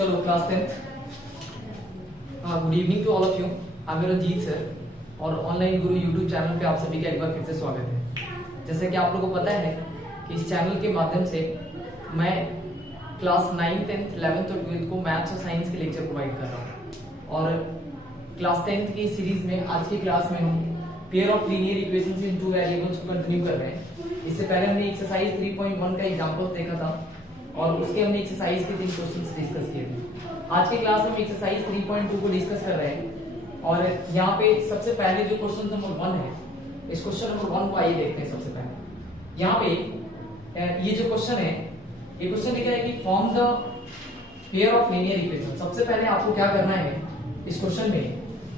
चलो class 10th। Good evening to all of you. I am Jeet sir और online Guru YouTube channel पे आप सभी का एक बार फिर से स्वागत है। जैसे कि आप लोगों को पता है कि इस चैनल के माध्यम से मैं क्लास 9th, 10th, 11th और 12th को मैथ्स और साइंस के लेक्चर प्रोवाइड कर रहा हूँ। और क्लास 10th की सीरीज में आज की क्लास में हम pair of linear equations in two variables को कंटिन्यू कर रहे हैं। इससे पहले हमने एक्सरसाइज 3.1 का एग्जांपल देखा था और उसके हमने एक्सरसाइज के 3 क्वेश्चंस डिस्कस किए थे। आज की क्लास में हम एक्सरसाइज 3.2 को डिस्कस कर रहे हैं और यहाँ पे सबसे पहले जो क्वेश्चन नंबर 1 है, इस क्वेश्चन नंबर 1 को आइए देखते हैं। सबसे पहले यहाँ पे ये जो क्वेश्चन है, ये क्वेश्चन लिखा है कि form the pair of linear equation. सबसे पहले आपको क्या करना है, इस क्वेश्चन में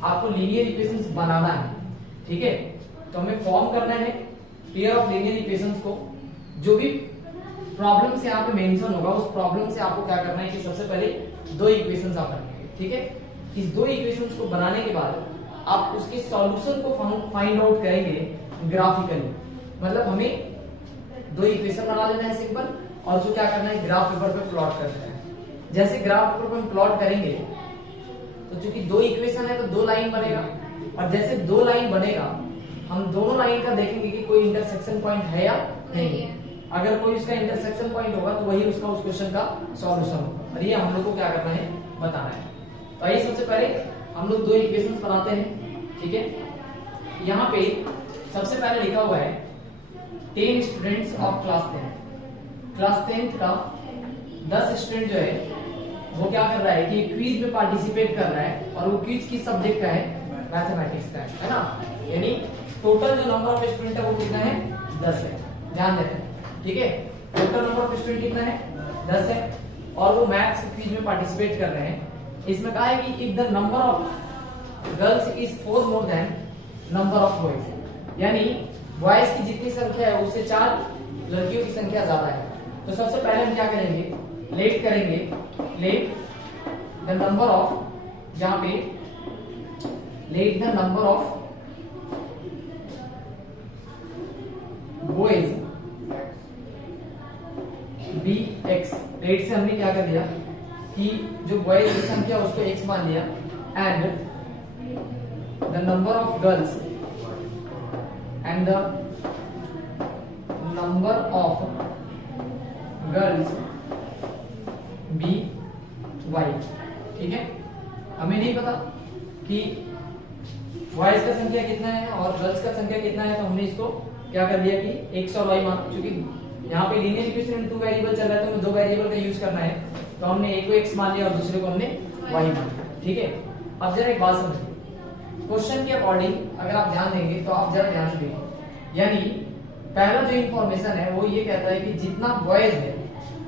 आपको लीनियर इक्वेशंस बनाना है, ठीक है। तो हमें फॉर्म करना है पेयर ऑफ लीनियर इक्वेशंस को। जो भी प्रॉब्लम से यहाँ पे मेंशन होगा उस प्रॉब्लम से आपको क्या करना है कि सबसे पहले 2 इक्वेशंस आप बनाएंगे, ठीक है। इस 2 इक्वेशंस को बनाने के बाद आप उसके सॉल्यूशन को फाइंड आउट करेंगे ग्राफिकली। मतलब हमें 2 इक्वेशन बना लेना है सिंपल और उसको क्या करना है, ग्राफ पेपर पे प्लॉट करना है। जैसे ग्राफ पेपर पे हम प्लॉट करेंगे तो चूंकि 2 इक्वेशन है तो 2 लाइन बनेगा और जैसे 2 लाइन बनेगा हम दोनों लाइन का देखेंगे कि कोई इंटरसेक्शन पॉइंट है या नहीं है। अगर कोई उसका इंटरसेक्शन पॉइंट होगा तो वही उसका उस क्वेश्चन का सॉल्यूशन होगा और ये हम लोग को क्या करना है, बताना है। तो आइए सबसे पहले हम लोग 2 इक्वेशंस बनाते हैं, ठीक है। यहाँ पे सबसे पहले लिखा हुआ है 10 students of class 10। Class 10th का 10 स्टूडेंट जो है वो क्या कर रहा है कि क्विज में पार्टिसिपेट कर रहा है और वो क्विज किस सब्जेक्ट का है, मैथमेटिक्स का है ना। यानी टोटल जो नंबर ऑफ स्टूडेंट है वो कितना है, 10 है। ध्यान देना, ठीक है। टोटल नंबर ऑफ स्टूडेंट कितना है, 10 है और वो मैथ्स क्विज में पार्टिसिपेट कर रहे हैं। इसमें कहा है कि if the number of girls is 4 more than number of boys, यानी बॉयज की जितनी संख्या है उससे 4 लड़कियों की संख्या ज्यादा है। तो सबसे पहले हम क्या करेंगे, लेट करेंगे, लेट द नंबर ऑफ, जहां पे let the number of boys be x. Let से हमने क्या कर दिया कि जो बॉयज की संख्या उसको x मान लिया and the number of girls and the number of girls be y, ठीक है। हमें नहीं पता कि बॉयज का संख्या कितना है और गर्ल्स का संख्या कितना है, तो हमने इसको क्या कर दिया कि x और y मान, क्योंकि यहाँ पे लीनियर इक्वेशन में 2 वेरिएबल चल रहा है तो हमें 2 वेरिएबल का यूज करना है। तो हमने एक को x मान लिया और दूसरे को हमने y मान लिया, ठीक है। अब जरा एक बात समझिए, क्वेश्चन के अकॉर्डिंग अगर आप ध्यान देंगे तो आप जरा ध्यान से देखिए। यानी पहला जो इंफॉर्मेशन है वो ये कहता है कि जितना बॉयज है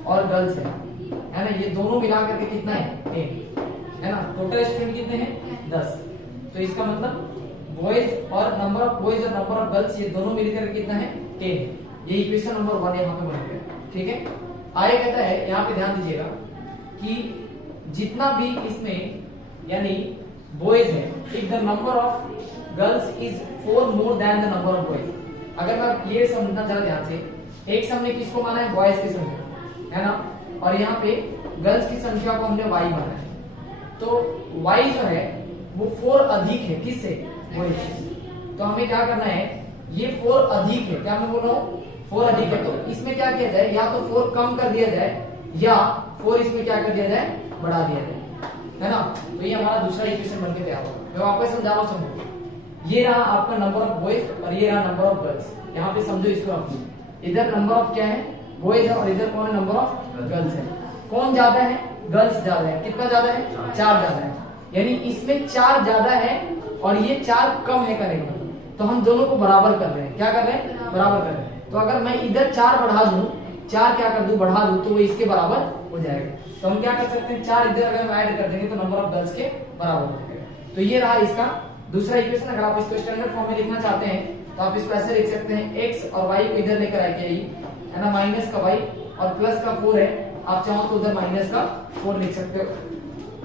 और गर्ल्स है ना, ये दोनों मिला करके कितना है, 10 है ना। टोटल स्टूडेंट कितने हैं, 10। तो इसका मतलब बॉयज और नंबर ऑफ बॉयज और नंबर ऑफ गर्ल्स ये दोनों मिलकर कितना है, 10। ये इक्वेशन नंबर 1 यहाँ पे बन गया, ठीक है। आगे कहता है, यहाँ पे ध्यान दीजिएगा कि जितना भी इसमें यानी बॉयज है, if the number of girls is 4 more than the number of boys. अगर मैं ये समझना चाह ध्यान से, एक हमने किसको माना है, बॉयज की संख्या है ना, और यहाँ पे गर्ल्स की संख्या को हमने y माना है। तो y जो है वो 4 अधिक है किससे, बॉयज से। तो हमें क्या करना है, ये 4 अधिक है, क्या मैं बोल रहा हूँ, 4 अधिक है। तो इसमें क्या किया जाए, या तो 4 कम कर दिया जाए या 4 इसमें क्या कर दिया जाए, बढ़ा दिया जाए, है ना। तो ये हमारा दूसरा इक्वेशन बनके तैयार होगा। मैं वापस समझा रहा हूँ, समझो। ये रहा आपका नंबर ऑफ बॉयज और ये रहा नंबर ऑफ गर्ल्स। यहाँ पे समझो इसको, अपनी इधर नंबर ऑफ क्या है, बॉयज है और इधर कौन है, नंबर ऑफ गर्ल्स है। कौन ज्यादा है, गर्ल्स ज्यादा है। कितना ज्यादा है, 4 ज्यादा है। यानी इसमें 4 ज्यादा है और ये 4 कम है करेंगे, तो हम दोनों को बराबर कर रहे हैं। क्या कर रहे हैं, बराबर कर रहे हैं। तो अगर मैं इधर 4 बढ़ा दूं, 4 क्या कर दूं, बढ़ा दूं, तो वो इसके बराबर हो जाएगा। तो हम क्या कर सकते हैं, 4 इधर अगर हम ऐड कर देंगे तो नंबर ऑफ गर्ल्स के बराबर हो जाएगा। तो ये रहा इसका दूसरा इक्वेशन। अगर आप इसको स्टैंडर्ड फॉर्म में लिखना चाहते हैं तो आप इसको ऐसे लिख सकते हैं, x और y को इधर लेकर आके है ना, माइनस का y और प्लस का 4 है। आप चाहो तो उधर माइनस का 4 लिख सकते हो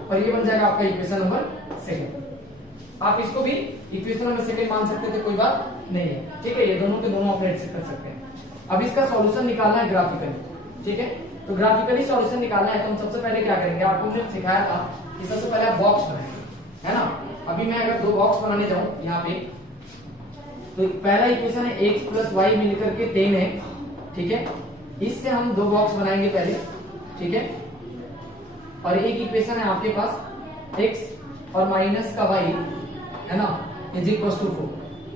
और ये बन जाएगा आपका इक्वेशन नंबर 2। आप इसको भी इक्वेशन नंबर 2 मान सकते थे, कोई बात नहीं है, ठीक है। ये दोनों के दोनों ऑपरेट कर सकते हैं। अब इसका सॉल्यूशन निकालना है ग्राफिकली, ठीक है। तो ग्राफिकली सॉल्यूशन निकालना है तो हम सबसे पहले क्या करेंगे, आपको हमने सिखाया था कि सबसे पहले आप बॉक्स बनाएंगे, है ना। अभी मैं अगर दो बॉक्स बनाने जाऊं यहाँ पे, तो पहला इक्वेशन है x प्लस वाई मिलकर के 10 है, ठीक है। इससे हम दो बॉक्स बनाएंगे पहले, ठीक है। और एक इक्वेशन है आपके पास x और माइनस का y, है ना, इज इक्वल टू 4।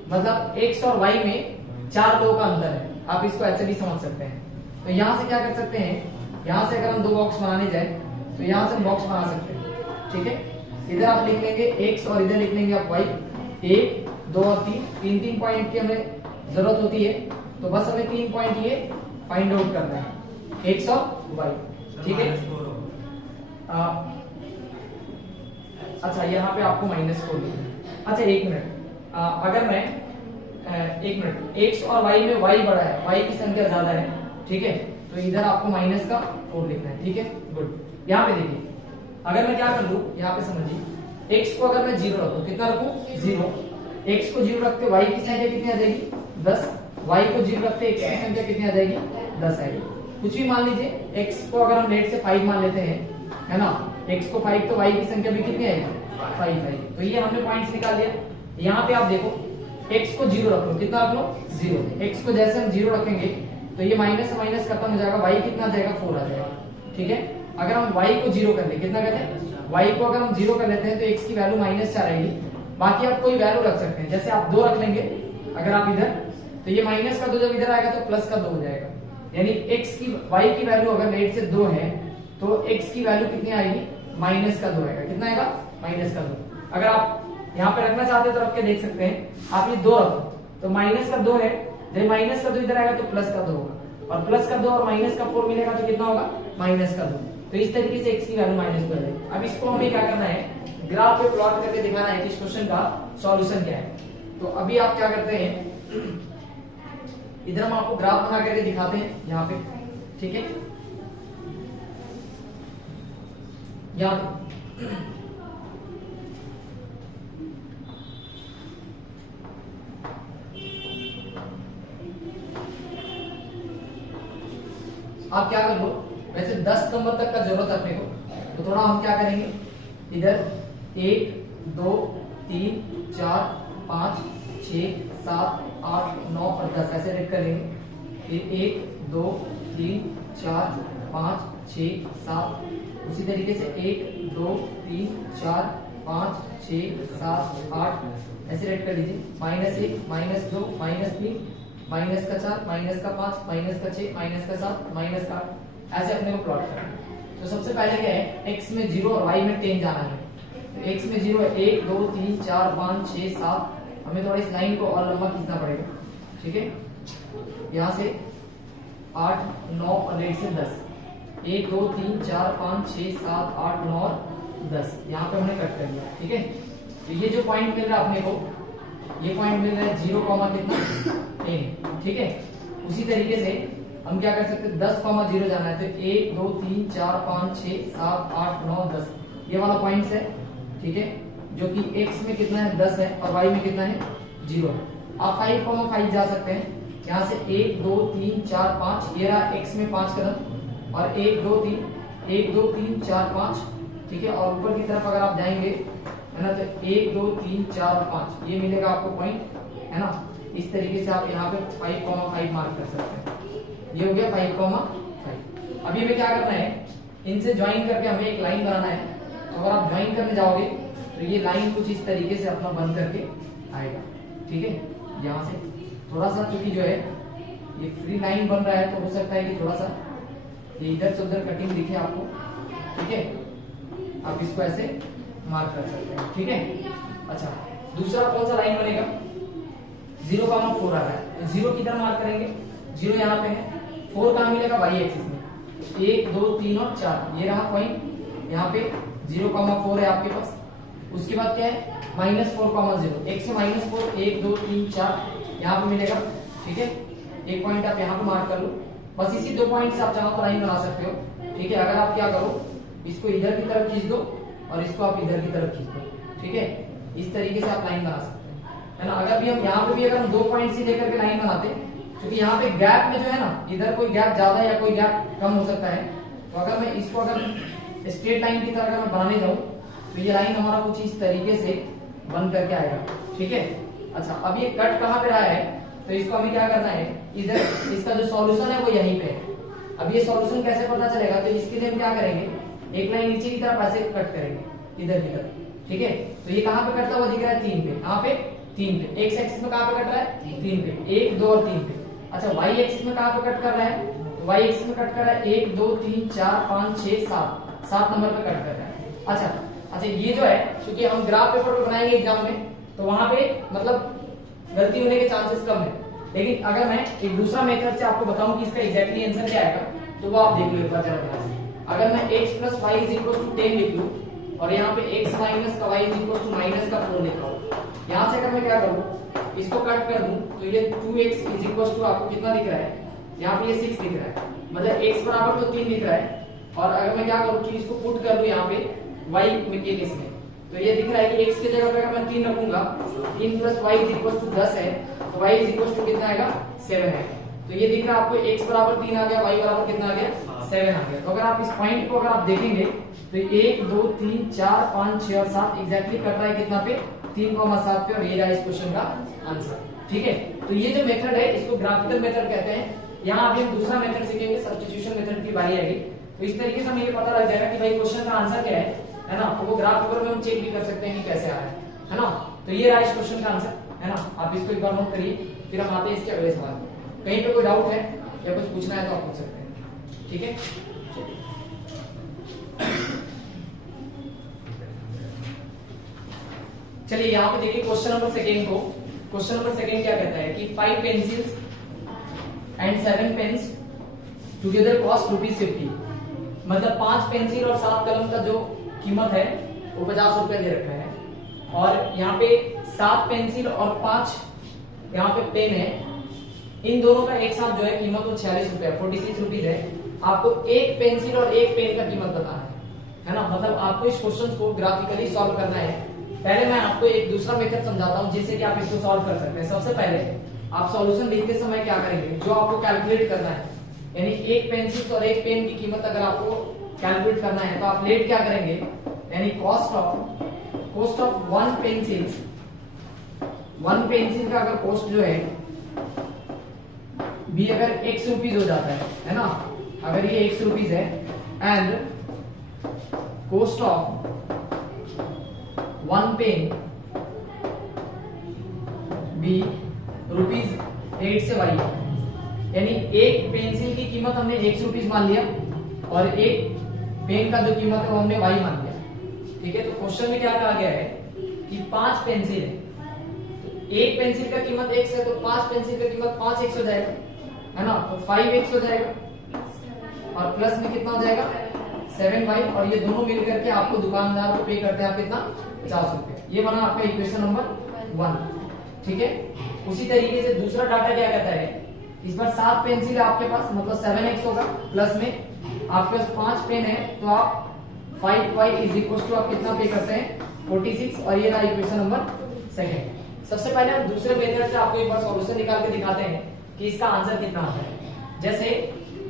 मतलब x और y में 4 लोगों का अंतर है, आप इसको ऐसे भी समझ सकते हैं। तो यहां से क्या कर सकते हैं, यहां से अगर हम दो बॉक्स बनाने जाए तो यहां से हम बॉक्स बना सकते हैं, ठीक है। इधर आप लिख लेंगे x और इधर लिख लेंगे आप y। 1 2 और 3 3 पॉइंट की हमें जरूरत होती है, तो बस हमें 3 पॉइंट ये फाइंड आउट करना है, x और y, ठीक है। अच्छा यहाँ पे आपको -4 लिखना है। अच्छा एक मिनट, अगर मैं एक मिनट, x और y में y बड़ा है, y की संख्या ज्यादा है, ठीक है, तो इधर आपको -4 लिखना है, ठीक है। गुड। यहाँ पे देखिए, अगर मैं क्या कर लूं, यहाँ पे समझिए, x को अगर मैं 0 रखूं, कितना रखूं 0, x को 0 रखते y की संख्या कितनी आ जाएगी 10, y को 0 रखते x की संख्या कितनी आ जाएगी 10 आएगी। कुछ भी मान लीजिए, x को अगर हम लेट से 5 मान लेते हैं, है ना, x को 5, तो y की संख्या भी कितनी आएगी 5 आएगी। तो ये हमने पॉइंट्स निकाल लिया। यहाँ पे आप देखो, x को 0 रख लो, कितना रख लो 0, x को जैसे हम 0 रखेंगे तो ये माइनस से माइनस खत्म हो जाएगा, y कितना आ जाएगा 4 आ जाएगा, ठीक है। अगर हम y को 0 कर ले, कितना करते हैं, y को अगर हम 0 कर लेते हैं तो x की वैल्यू -4 आएगी। बाकी आप कोई वैल्यू रख सकते हैं, जैसे आप 2 रख लेंगे अगर आप इधर, तो ये माइनस का 2 जब इधर आएगा तो प्लस का 2 हो जाएगा। यानी x की y की वैल्यू अगर लेट से 2 है तो x की वैल्यू कितनी आएगी -2 आएगा। कितना आएगा -2। अगर आप यहाँ पे रखना चाहते हैं तो रख के देख सकते हैं। आप ये 2 रखो तो -2 है, जब -2 इधर आएगा तो +2 होगा, और +2 और -4 मिलेगा तो कितना होगा -2। तो इस तरीके से x की वैल्यू -2 है। अब इसको हमें क्या करना है, ग्राफ पे प्लॉट करके दिखाना है कि इस क्वेश्चन का सॉल्यूशन क्या है। तो अभी आप क्या करते हैं, इधर हम आपको ग्राफ बना करके दिखाते हैं यहाँ पे, ठीक है। यहाँ आप क्या कर लो, वैसे 10 नंबर तक का जरूरत है अपने को, तो थोड़ा हम क्या करेंगे, इधर 1 2 3 4 5 6 7 8 9 और 10 ऐसे रेड कर लेंगे। फिर 1 2 3 4 5 6 7, उसी तरीके से 1 2 3 4 5 6 7 8 ऐसे रेड कर लीजिए। -1 -2 -3 -4 -5 -6 -7 -8 ऐसे अपने को प्लॉट करना है। तो सबसे पहले क्या है, x में 0 और y में 10 जाना है। तो x में 0 है 1 2 3 4 5 6 7, हमें थोड़ा इस लाइन को और लंबा खींचना पड़ेगा, ठीक है। यहाँ से 8 9 और लेट से 10, 1 2 3 4 5 6 7 8 9 और 10, यहाँ पे हमने कट कर दिया, ठीक है। तो ये जो पॉइंट मिल रहा है अपने को, ये पॉइंट मिल रहा है 0, कितना 10, ठीक है। उसी तरीके से हम क्या कर सकते हैं, 10, 0 जाना है, तो 1 2 3 4 5 6 7 8 9 10, ये वाला पॉइंट्स है, ठीक है, जो कि x में कितना है 10 है और y में कितना है 0 है। आप 5, 5 जा सकते हैं, यहाँ से 1 2 3 4 5, ये रहा x में 5 कदम, और 1 2 3 4 5, ठीक है। और ऊपर की तरफ अगर आप जाएंगे, है ना, तो 1 2 3 4 5 ये मिलेगा आपको पॉइंट, है ना। इस तरीके से आप यहाँ पे 5, 5 मार्क कर सकते हैं। ये हो गया 5, 5। अभी हमें क्या करना है, इनसे ज्वाइन करके हमें एक लाइन बनाना है। तो अगर आप ज्वाइन करने जाओगे तो ये लाइन कुछ इस तरीके से अपना बन करके आएगा, ठीक है। यहाँ से थोड़ा सा चूंकि जो है ये फ्री लाइन बन रहा है, तो हो सकता है कि थोड़ा सा ये इधर से उधर कटिंग दिखे आपको, ठीक है। आप इसको ऐसे मार्क कर सकते हैं, ठीक है। अच्छा, दूसरा कौन सा लाइन बनेगा, 0,4 आ रहा है, तो 0 किधर मार्क करेंगे, 0 यहाँ पे है, 4 कहाँ मिलेगा y एक्सिस में, 1 2 3 और 4, ये रहा पॉइंट, यहाँ पे 0,4 है आपके पास। उसके बाद क्या है, -4,0, x में -4, 1 2 3 4 यहाँ पे मिलेगा, ठीक है। एक पॉइंट आप यहाँ पे मार्क कर लो। बस इसी 2 पॉइंट से आप चाहो तो लाइन बना सकते हो, ठीक है। अगर आप क्या करो, इसको इधर की तरफ खींच दो और इसको आप इधर की तरफ खींच दो, ठीक है। इस तरीके से आप लाइन बना सकते हैं, है ना। अगर भी हम यहाँ पे भी अगर हम 2 पॉइंट से लेकर के लाइन बनाते, क्योंकि यहाँ पे गैप में जो है ना, इधर कोई गैप ज्यादा या कोई गैप कम हो सकता है, तो अगर मैं इसको अगर स्ट्रेट लाइन की तरह अगर मैं बनाने जाऊं तो ये लाइन हमारा कुछ इस तरीके से बन करके आएगा, ठीक है। अच्छा, अब ये कट कहाँ पे रहा है, तो इसको हमें क्या करना है, इधर इसका जो सॉल्यूशन है वो यहीं पे है। अब ये सॉल्यूशन कैसे पता चलेगा, तो इसके लिए हम क्या करेंगे, एक लाइन नीचे की तरफ ऐसे कट करेंगे इधर की तरफ, ठीक है। तो ये कहाँ पे कटता हुआ दिख रहा है, 3 पे, कहाँ पे 3 पे, एक्स एक्सिस में कहाँ पे कट रहा है 3 पे, 1 2 और 3 पे। अच्छा, वाई एक्सिस में कहाँ पे कट कर रहा है, तो वाई एक्सिस में कट कर रहा है 1 2 3 4 5 6 7 नंबर पे कट कर रहा है। अच्छा, ये जो है क्योंकि हम ग्राफ पेपर पे बनाएंगे एग्जाम में, तो वहां पे मतलब गलती होने के चांसेस कम है। लेकिन अगर मैं एक दूसरा मेथड से आपको बताऊं कि इसका एग्जैक्टली आंसर क्या आएगा, तो वो आप देख लो एक बार जरा ध्यान से। अगर मैं x plus y is equal to 10 लिख लूं और यहाँ पे x माइनस का y is equal to minus का 4 लिख रहा हूं, यहाँ से अगर मैं क्या करूं, इसको कट कर दूं तो ये 2x इज इक्वल टू आपको कितना दिख रहा है, यहाँ पे ये 6 दिख रहा है, मतलब x बराबर तो 3 दिख रहा है। और अगर मैं क्या करूं कि इसको पुट कर दूं यहाँ पे y में के केस में, तो ये दिख रहा है कि x की जगह पे अगर मैं 3 रखूंगा, 3 plus y is equal to 10 है, तो y इज इक्वल टू कितना आएगा 7 है। तो ये दिख रहा है आपको x बराबर 3 आ गया, y बराबर कितना आ गया 7 आ गया। तो अगर आप इस पॉइंट को अगर आप देखेंगे तो 1 2 3 4 5 6 और 7 एग्जैक्टली कट रहा है कितना पे 3,7 पे, और ये रहा इस क्वेश्चन का आंसर, ठीक है। तो ये जो मेथड है इसको ग्राफिकल मेथड कहते हैं। यहाँ अभी हम दूसरा मेथड सीखेंगे, सब्स्टिट्यूशन मेथड की बारी आएगी। तो इस तरीके से हमें ये पता लग जाएगा कि भाई क्वेश्चन का आंसर क्या है ना। तो वो ग्राफ पेपर में हम चेक भी कर सकते हैं कि कैसे आ रहा है ना। तो ये रहा इस क्वेश्चन का आंसर, है ना। आप इसको एक बार नोट करिए, फिर हम आते हैं इसके अगले सवाल पे। कहीं पे कोई डाउट है या कुछ पूछना है तो आप पूछ सकते हैं, ठीक है। चलिए यहाँ पे देखिए क्वेश्चन नंबर सेकेंड को। क्वेश्चन नंबर सेकेंड क्या कहता है कि 5 pencils and 7 pens together cost ₹50। मतलब 5 पेंसिल और 7 कलम का जो कीमत है वो 50 रुपए दे रखा है, और यहाँ पे 7 पेंसिल और 5 यहाँ पे पेन है, इन दोनों का एक साथ जो है कीमत वो 46 रुपए 46 रुपीज है। आपको एक पेंसिल और एक पेन का कीमत बताना है ना। मतलब आपको इस क्वेश्चन को ग्राफिकली सॉल्व करना है। पहले मैं आपको एक दूसरा मेथड समझाता हूँ जिससे कि आप इसको सॉल्व कर सकते हैं। सबसे पहले आप सॉल्यूशन लिखते समय क्या करेंगे, जो आपको कैलकुलेट करना है, यानी एक पेंसिल और एक पेन की कीमत अगर आपको कैलकुलेट करना है तो आप लेट क्या करेंगे, यानी कॉस्ट ऑफ वन पेंसिल का अगर कॉस्ट जो है भी अगर ₹1 हो जाता है ना, अगर ये ₹1 है, and cost of one pen भी ₹8 से y, यानी एक पेंसिल की कीमत हमने ₹1 मान लिया और एक पेन का जो कीमत है वो हमने y मान लिया, ठीक है। तो क्वेश्चन में क्या कहा गया है कि 5 पेंसिल है, तो एक पेंसिल का कीमत X है, तो 5 पेंसिल का कीमत 5x हो जाएगा, है ना। तो 5x हो जाएगा और प्लस में कितना हो जाएगा 7y, और ये दोनों मिलकर के आपको दुकानदार को पे करते हैं आप कितना 50 रुपए। ये बना आपका इक्वेशन नंबर 1, ठीक है। उसी तरीके से दूसरा डाटा क्या कहता है, इस बार 7 पेंसिल है आपके पास, मतलब 7x होगा, प्लस में आपके पास 5 पेन है, तो आप 5y इज इक्वल टू आप कितना पे करते हैं 46, और ये रहा इक्वेशन नंबर 2। सबसे पहले हम दूसरे मेथड से आपको एक बार सॉल्यूशन निकाल के दिखाते हैं कि इसका आंसर कितना आता है। जैसे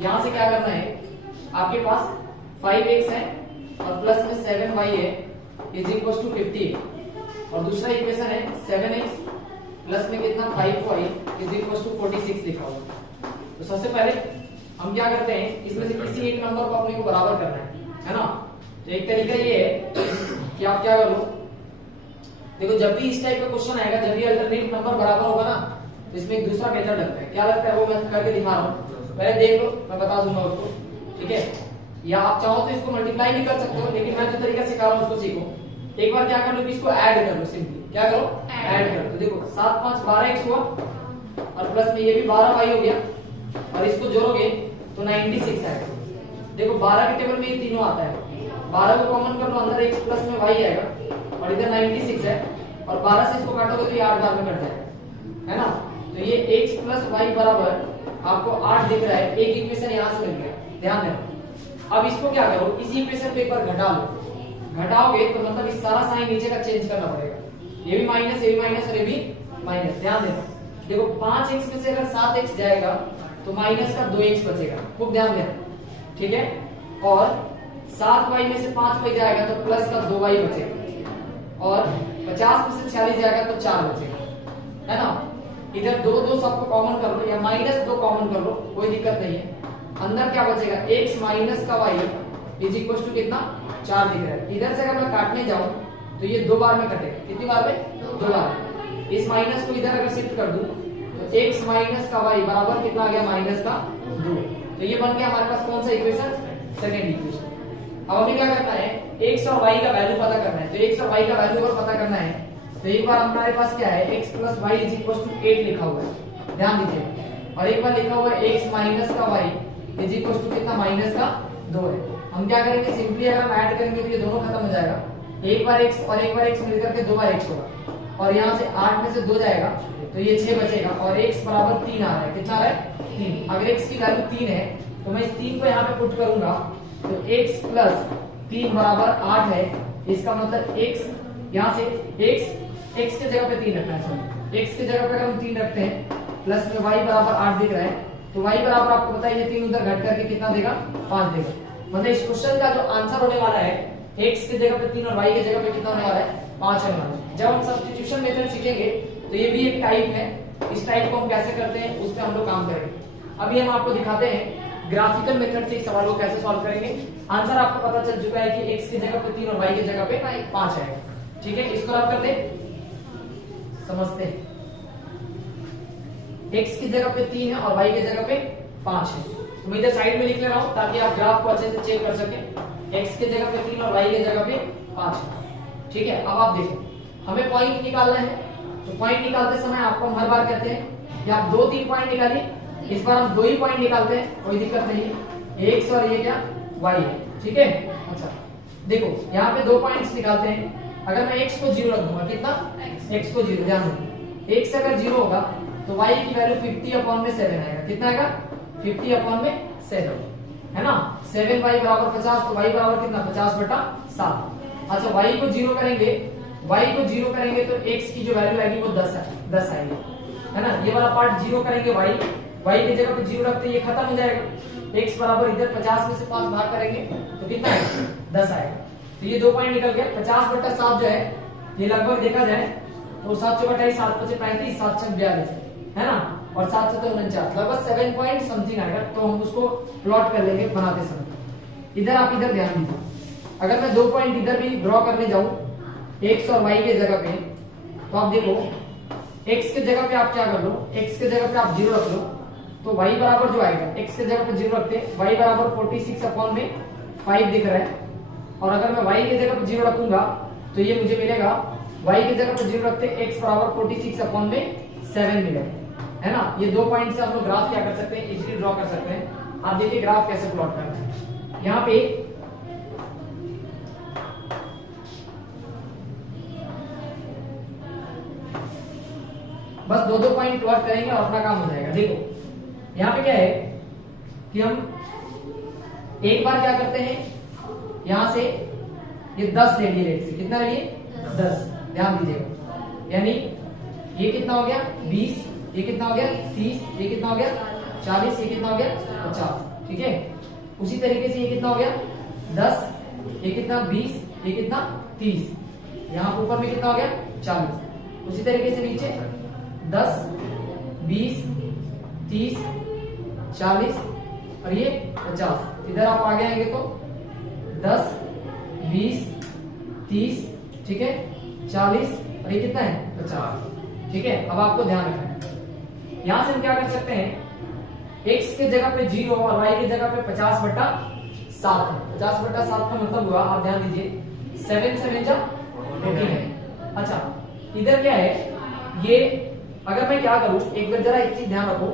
यहां से क्या करना है, आपके पास 5x है और प्लस में 7y है इज इक्वल टू 50, और दूसरा इक्वेशन है 7x प्लस में कितना 5y इज इक्वल टू 46 लिखा हुआ। तो सबसे पहले हम क्या करते हैं, इसमें से किसी एक नंबर को अपने को बराबर करना है ना। तो एक तरीका ये है कि आप क्या करो, देखो जब भी इस टाइप का क्वेश्चन आएगा, जब भी अल्टरनेट नंबर बराबर होगा ना, तो इसमें एक दूसरा मेथड लगता है। क्या लगता है वो मैं करके दिखा रहा हूँ, पहले देख लो, मैं बता दूंगा उसको, ठीक है। या आप चाहो तो इसको मल्टीप्लाई भी कर सकते हो, लेकिन मैं जो तरीका सिखा रहा हूँ उसको सीखो। एक बार क्या कर लो कि इसको ऐड कर लो, सिंपली क्या करो ऐड कर लो। तो देखो 7 5 12x हुआ और प्लस में ये भी 12y हो गया, और इसको जोड़ोगे तो 96 आएगा। देखो 12 के टेबल में ये तीनों आता है, 12 को कॉमन कर लो, अंदर x प्लस में y आएगा, और इधर 96 है, और 12 से इसको काटोगे तो ये 8 बार में कट जाएगा, है ना। तो ये x प्लस y बराबर आपको 8 दिख रहा है। एक इक्वेशन यहाँ से मिल गया, ध्यान देना। अब इसको क्या करो, इसी इक्वेशन पे एक बार घटा लो, घटाओगे तो मतलब इस सारा साइन नीचे का चेंज करना पड़ेगा, ये भी माइनस, ये भी माइनस और ये भी माइनस। ध्यान देना, देखो 5x में से अगर 7x जाएगा तो माइनस का 2x बचेगा, खूब ध्यान देना, ठीक है। और 7y में से 5y जाएगा तो प्लस का 2y बचेगा और 50 में से 46 जाएगा तो 4 बचेगा, है ना। इधर 2 सबको कॉमन कर लो या -2 कॉमन कर लो, कोई दिक्कत नहीं है। अंदर क्या बचेगा, x माइनस का y इज इक्वल टू कितना 4 दिख रहा है। इधर से अगर मैं काटने जाऊं तो ये 2 बार में कटेगा, कितनी बार में 2 बार। इस माइनस को इधर अगर शिफ्ट कर दूं तो x माइनस का y बराबर कितना आ गया माइनस का 2। तो ये बन गया हमारे पास कौन सा इक्वेशन, सेकंड इक्वेशन। अब हमें क्या करना है, x और y का वैल्यू पता करना है। तो x और y का वैल्यू अगर पता करना है तो एक बार हमारे पास क्या है, x plus y is equal to 8 लिखा हुआ है, ध्यान दीजिए। और एक बार लिखा हुआ है x माइनस का y इज इक्वल टू कितना माइनस का 2 है। हम क्या करेंगे, सिंपली अगर हम ऐड करेंगे तो ये दोनों खत्म हो जाएगा, एक बार x और एक बार x मिलकर के 2 बार x होगा और यहाँ से 8 में से 2 जाएगा तो ये 6 बचेगा और x बराबर 3 आ रहा है। कितना आ रहा है 3। अगर x की वैल्यू 3 है तो मैं इस 3 को यहाँ पे पुट करूंगा तो x प्लस 3 बराबर 8 है। इसका मतलब x यहाँ से x के जगह पे 3 रखना है, सॉरी x के जगह पे अगर हम 3 रखते हैं प्लस में y बराबर 8 दिख रहा है तो y बराबर आपको पता है ये 3 उधर घट करके कितना देगा 5 देगा। मतलब इस क्वेश्चन का जो आंसर होने वाला है x के जगह पे 3 और y के जगह पे कितना होने वाला है 5 होने वाला है। जब हम सब्स्टिट्यूशन मेथड सीखेंगे तो ये भी एक टाइप है, इस टाइप को हम कैसे करते हैं उस पे हम लोग काम करेंगे। अभी हम आपको दिखाते हैं ग्राफिकल मेथड से इस सवाल को कैसे सॉल्व करेंगे। आंसर आपको पता चल चुका है कि x की जगह पे 3 और y की जगह पे 5 आएगा, ठीक है। इसको आप करते समझते हैं, x की जगह पे 3 है और y की जगह पे 5 है। तो मैं इधर साइड में लिख ले रहा हूं ताकि आप ग्राफ को अच्छे से चेक कर सकें। x की जगह पे 3 और y की जगह पे 5 है, ठीक है। अब आप देखो हमें पॉइंट निकालना है, तो पॉइंट निकालते समय आपको हम हर बार कहते हैं कि आप 2-3 पॉइंट निकालिए। इस बार हम 2 ही पॉइंट निकालते हैं, कोई दिक्कत नहीं है। x और ये क्या y है, ठीक है। अच्छा देखो यहाँ पे 2 पॉइंट्स निकालते हैं। अगर मैं x को 0 रख दूंगा, कितना x को 0, ध्यान दें x अगर 0 होगा तो y की वैल्यू 50/7 आएगा। कितना आएगा 50/7, है ना। 7y बराबर 50 तो y बराबर कितना 50/7। अच्छा y को 0 करेंगे, y को 0 करेंगे तो x की जो वैल्यू आएगी वो 10 आएगी, है ना। ये वाला पार्ट 0 करेंगे, y की जगह पे 0 रखते ये खत्म हो जाएगा। x बराबर इधर 50 में से 5 भाग करेंगे तो कितना आएगा 10 आएगा। तो ये 2 पॉइंट निकल गए। 50/7 जो है ये लगभग देखा जाए तो 7 × 28 7 × 35 7 × 42 है ना, और 7 × 49 लगभग 7 पॉइंट समथिंग आएगा। तो हम उसको प्लॉट कर लेंगे बनाते समय। इधर आप इधर ध्यान दीजिए, अगर मैं 2 पॉइंट इधर भी ड्रॉ करने जाऊं x और y के जगह पे, तो आप देखो x के जगह पे आप क्या कर लो, x के जगह पे आप 0 रख लो तो y बराबर जो आएगा, x के जगह पे 0 रखते y बराबर 46/5 दिख रहा है। और अगर मैं y के जगह पे 0 रखूंगा तो ये मुझे मिलेगा, y के जगह पे 0 रखते x बराबर 46/7 मिलेगा, है ना। ये 2 पॉइंट से हम लोग ग्राफ क्या कर सकते हैं, इजीली ड्रॉ कर सकते हैं। आप देखिए ग्राफ कैसे प्लॉट करना है। यहाँ पे बस 2 पॉइंट प्लॉट करेंगे और अपना काम हो जाएगा। देखो यहाँ पे क्या है कि हम एक बार क्या करते हैं, यहां से ये 10 ले लिए रेट से, कितना ले लिए 10, ध्यान दीजिएगा। यानी ये कितना हो गया 20, ये कितना हो गया 30, ये कितना हो गया 40, ये कितना हो गया 50, ठीक है। उसी तरीके से ये कितना हो गया 10, ये कितना 20, ये कितना 30, यहाँ ऊपर में कितना हो गया 40। उसी तरीके से नीचे 10, 20, 30, 40 और ये 50। इधर आप आगे आएंगे तो 10, 20, 30, ठीक है 40 और ये कितना है 50, ठीक है। अब आपको ध्यान रखना है, यहां से हम क्या कर सकते हैं, x के जगह पे 0 और y की जगह पे 50/7 है। 50/7 का मतलब हुआ, आप ध्यान दीजिए 7 7 जा 14 है। अच्छा इधर क्या है, ये अगर मैं क्या करूं, एक बार जरा एक चीज ध्यान रखो,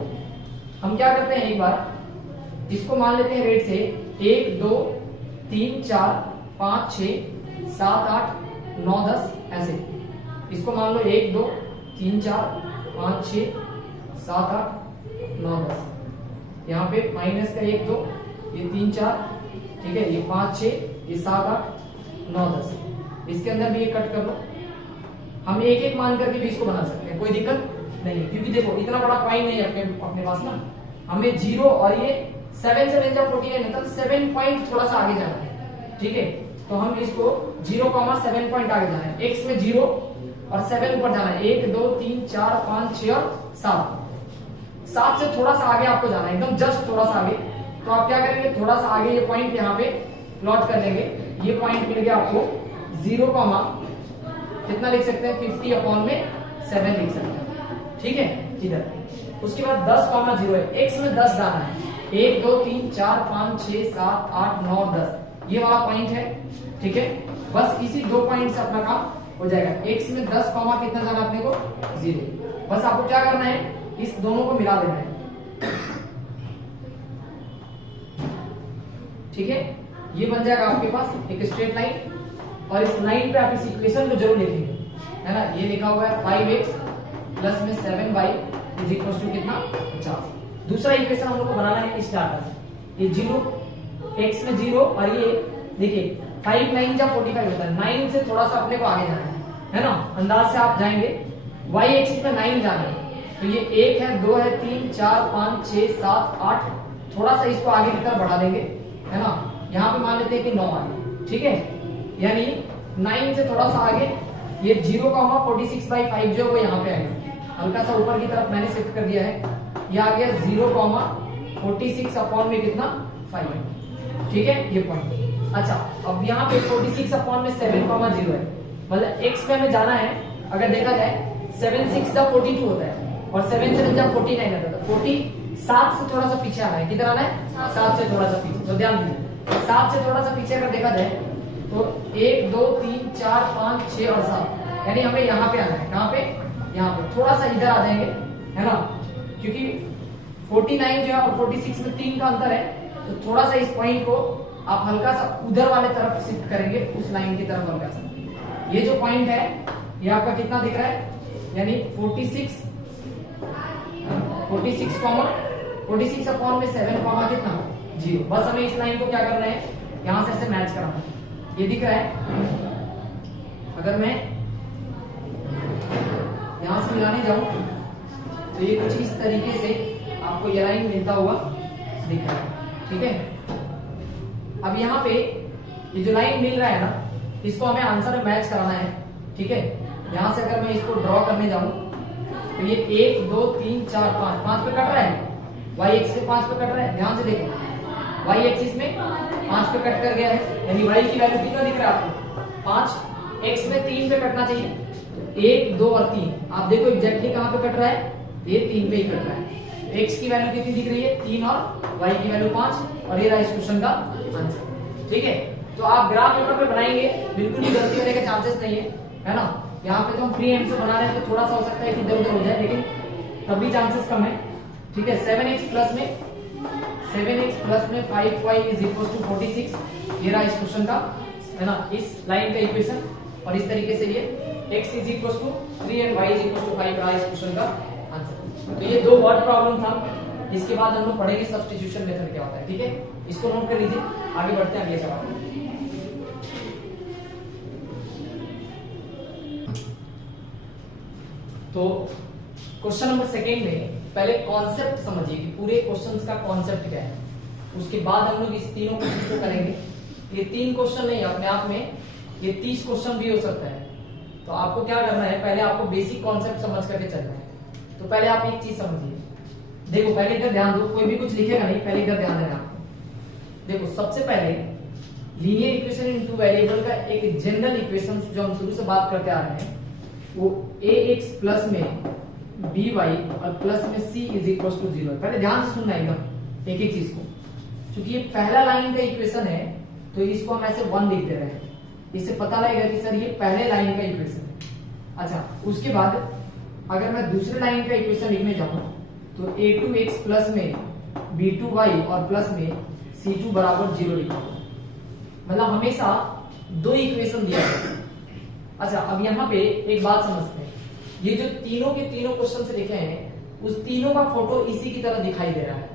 हम क्या करते हैं एक बार इसको मान लेते हैं रेट से 1 2 3 4 5 6 7 8 9 10 ऐसे। इसको मान लो 1 2 3 4 5 6 7 8 9 10। यहाँ पे माइनस का 1 2, ये 3 4, ठीक है, ये 5 6, ये 7 8 9 10। इसके अंदर भी ये कट कर लो। हम एक एक मान करके भी इसको बना सकते हैं, कोई दिक्कत नहीं है, क्योंकि देखो इतना बड़ा पॉइंट नहीं है अपने पास ना। हमें 0 और ये 7 से जा 49 मतलब 7 पॉइंट थोड़ा सा आगे जाना है, ठीक है। तो हम इसको 0,7 पॉइंट आगे जाना है, x में 0 और 7 ऊपर जाना है, 1 2 3 4 5 6 और 7 से थोड़ा सा आगे आपको जाना है, एकदम जस्ट थोड़ा सा आगे। तो आप क्या करेंगे, थोड़ा सा आगे ये पॉइंट यहाँ पे प्लॉट कर लेंगे। ये पॉइंट मिल गया आपको 0, कितना लिख सकते हैं 50/7 लिख सकते हैं, ठीक है इधर। उसके बाद 10,0 है, x में 10 जाना है, 1 2 3 4 5 6 7 8 9 10 ये वाला पॉइंट है, ठीक है। बस इसी 2 पॉइंट से अपना काम हो जाएगा। x में 10, कितना जाना अपने को 0। बस आपको क्या करना है, इस दोनों को मिला देना है, ठीक है। ये बन जाएगा आपके पास एक स्ट्रेट लाइन, और इस लाइन पे आप इस इक्वेशन को जरूर लिखेंगे, है ना। ये लिखा हुआ है 5x प्लस में 7y इज इक्वल टू कितना 50। दूसरा इक्वेशन हम लोग को बनाना है इस डाटा से, ये 0 x में 0 और ये देखिए 5 9 जा 45 होता है, 9 से थोड़ा सा अपने को आगे जाना है ना। अंदाज से आप जाएंगे, y एक्सिस में 9 जाना है, तो ये 1 है 2 है 3 4 5 6 7 8, थोड़ा सा इसको आगे की तरफ बढ़ा देंगे, है ना। यहाँ पे मान लेते हैं कि 9 आगे, ठीक है। यानी 9 से थोड़ा सा आगे ये 0,46/5 जो है वो यहाँ पे आएगा, हल्का सा ऊपर की तरफ मैंने शिफ्ट कर दिया है, ये आ गया 0,46 अपॉन में कितना 5, ठीक है ये पॉइंट। अच्छा अब यहाँ पे 46 अपॉन में 7,0 है, मतलब x में हमें जाना है। अगर देखा जाए 7 6 जा 42 होता है और 7 7 जा 49 आता है, 47 से थोड़ा सा पीछे आना है, किधर आना है 7 से थोड़ा सा पीछे। तो ध्यान दीजिए 7 से थोड़ा सा पीछे अगर देखा जाए तो 1 2 3 4 5 6 और 7, यानी हमें यहाँ पे आना है, कहाँ पे यहाँ पे थोड़ा सा इधर आ जाएंगे, है ना। क्योंकि 49 जो है और 46 में 3 का अंतर है, तो थोड़ा सा इस पॉइंट को आप हल्का सा उधर वाले तरफ शिफ्ट करेंगे, उस लाइन की तरफ हल्का सा। ये जो पॉइंट है ये आपका कितना दिख रहा है, यानी 46 अपॉन में 7 कितना 0। बस हमें इस लाइन को क्या करना है, यहां से ऐसे मैच कराना है। ये दिख रहा है, अगर मैं यहां से मिलाने जाऊं तो ये कुछ इस तरीके से आपको ये लाइन मिलता हुआ दिख रहा है, ठीक है। अब यहाँ पे ये जो लाइन मिल रहा है ना, इसको हमें आंसर में मैच कराना है, ठीक है। यहां से अगर मैं इसको ड्रॉ करने जाऊं तो ये 1 2 3 4 5 पे कट रहा है, y एक्सिस पे 5 पे कट रहा है, ध्यान से देखो y एक्सिस में 5 पे कट कर गया है, यानी y की वैल्यू कितना दिख रहा है आपको 5, x में 3 पे कटना चाहिए, 1 2 और 3। आप देखो एग्जैक्टली कहां पे कट रहा है, ये 3 पे ही कट रहा है। x की वैल्यू कितनी दिख रही है 3 और y की वैल्यू 5, और ये रहा इस क्वेश्चन का आंसर, ठीक है। तो आप ग्राफ पेपर पे बनाएंगे, बिल्कुल भी गलती होने के चांसेस नहीं है ना। यहाँ पे तो हम फ्री हैंड से बना रहे हैं, तो थोड़ा सा हो सकता है कि इधर उधर हो जाए, लेकिन तब भी चांसेस कम है, ठीक है। 7x प्लस में 5y इज इक्वल टू 46, ये रहा इस क्वेश्चन का, है ना, इस लाइन का इक्वेशन। और इस तरीके से ये x is equal to 3 and y is equal to 5 रहा इस क्वेश्चन का आंसर। तो ये 2 वर्ड प्रॉब्लम था। इसके बाद हम लोग पढ़ेंगे सब्स्टिट्यूशन मेथड क्या होता है, ठीक है। इसको नोट कर लीजिए, आगे बढ़ते हैं अगले सवाल। तो क्वेश्चन नंबर 2 में पहले कॉन्सेप्ट समझिए कि पूरे क्वेश्चंस का कॉन्सेप्ट क्या है, उसके बाद हम लोग इस तीनों क्वेश्चन को करेंगे। ये 3 क्वेश्चन नहीं अपने आप में, ये 30 क्वेश्चन भी हो सकता है। तो आपको क्या करना है, पहले आपको बेसिक कॉन्सेप्ट समझ करके चलना है। तो पहले आप एक चीज समझिए, देखो पहले इधर ध्यान दो, कोई भी कुछ लिखेगा नहीं, पहले इधर ध्यान देना। देखो सबसे पहले linear equation in two variable का एक जनरल इक्वेशन जो हम शुरू से बात करते आ रहे हैं, वो ax प्लस में by और प्लस में c इज इक्वल टू 0। पहले ध्यान से सुनना एकदम एक एक चीज को, क्योंकि ये पहला लाइन का इक्वेशन है, तो इसको हम ऐसे 1 लिख दे रहे हैं। इससे पता लगेगा कि सर ये पहले लाइन का इक्वेशन है। अच्छा, उसके बाद अगर मैं दूसरे लाइन का इक्वेशन लिखने जाऊं तो a2x प्लस में b2y और प्लस में c2 बराबर 0 लिखा हुआ, मतलब हमेशा 2 इक्वेशन दिया है। अच्छा, अब यहाँ पे एक बात समझते हैं, ये जो तीनों के तीनों क्वेश्चन से लिखे हैं उस तीनों का फोटो इसी की तरह दिखाई दे रहा है,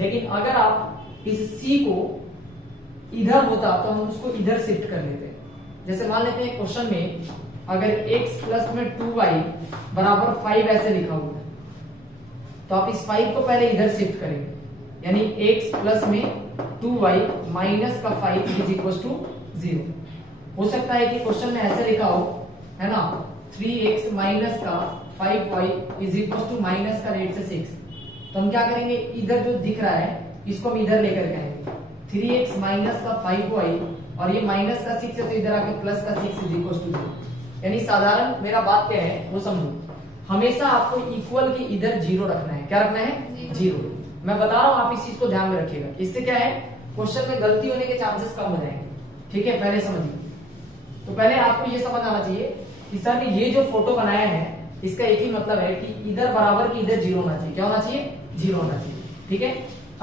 लेकिन अगर आप इस c को इधर होता तो हम उसको इधर शिफ्ट कर लेते। जैसे मान लेते हैं क्वेश्चन में अगर x प्लस में 2y बराबर 5 ऐसे लिखा हुआ है, तो आप इस 5 को पहले इधर शिफ्ट करेंगे, यानी x प्लस में 2y माइनस का 5 इज इक्वल टू 0। हो सकता है कि क्वेश्चन में ऐसे लिखा हो, है ना, 3x माइनस का 5y is equal to minus का रेट से 6। तो हम क्या करेंगे, इधर जो दिख रहा है इसको हम इधर लेकर के आएंगे, 3x माइनस का 5y और ये माइनस का 6 है तो इधर आके प्लस का 6 इज इक्वल टू 0। यानी साधारण मेरा बात क्या है वो समझो, हमेशा आपको इक्वल की इधर 0 रखना है। क्या रखना है? 0। मैं बता रहा हूं, आप इस चीज को ध्यान में रखिएगा। इससे क्या है, क्वेश्चन में गलती होने के चांसेस कम हो जाएंगे। ठीक है, पहले समझिए। तो पहले आपको ये समझ आना चाहिए कि सर ने ये जो फोटो बनाया है इसका एक ही मतलब है कि इधर बराबर की इधर 0 होना चाहिए। क्या होना चाहिए? 0 होना चाहिए। ठीक है,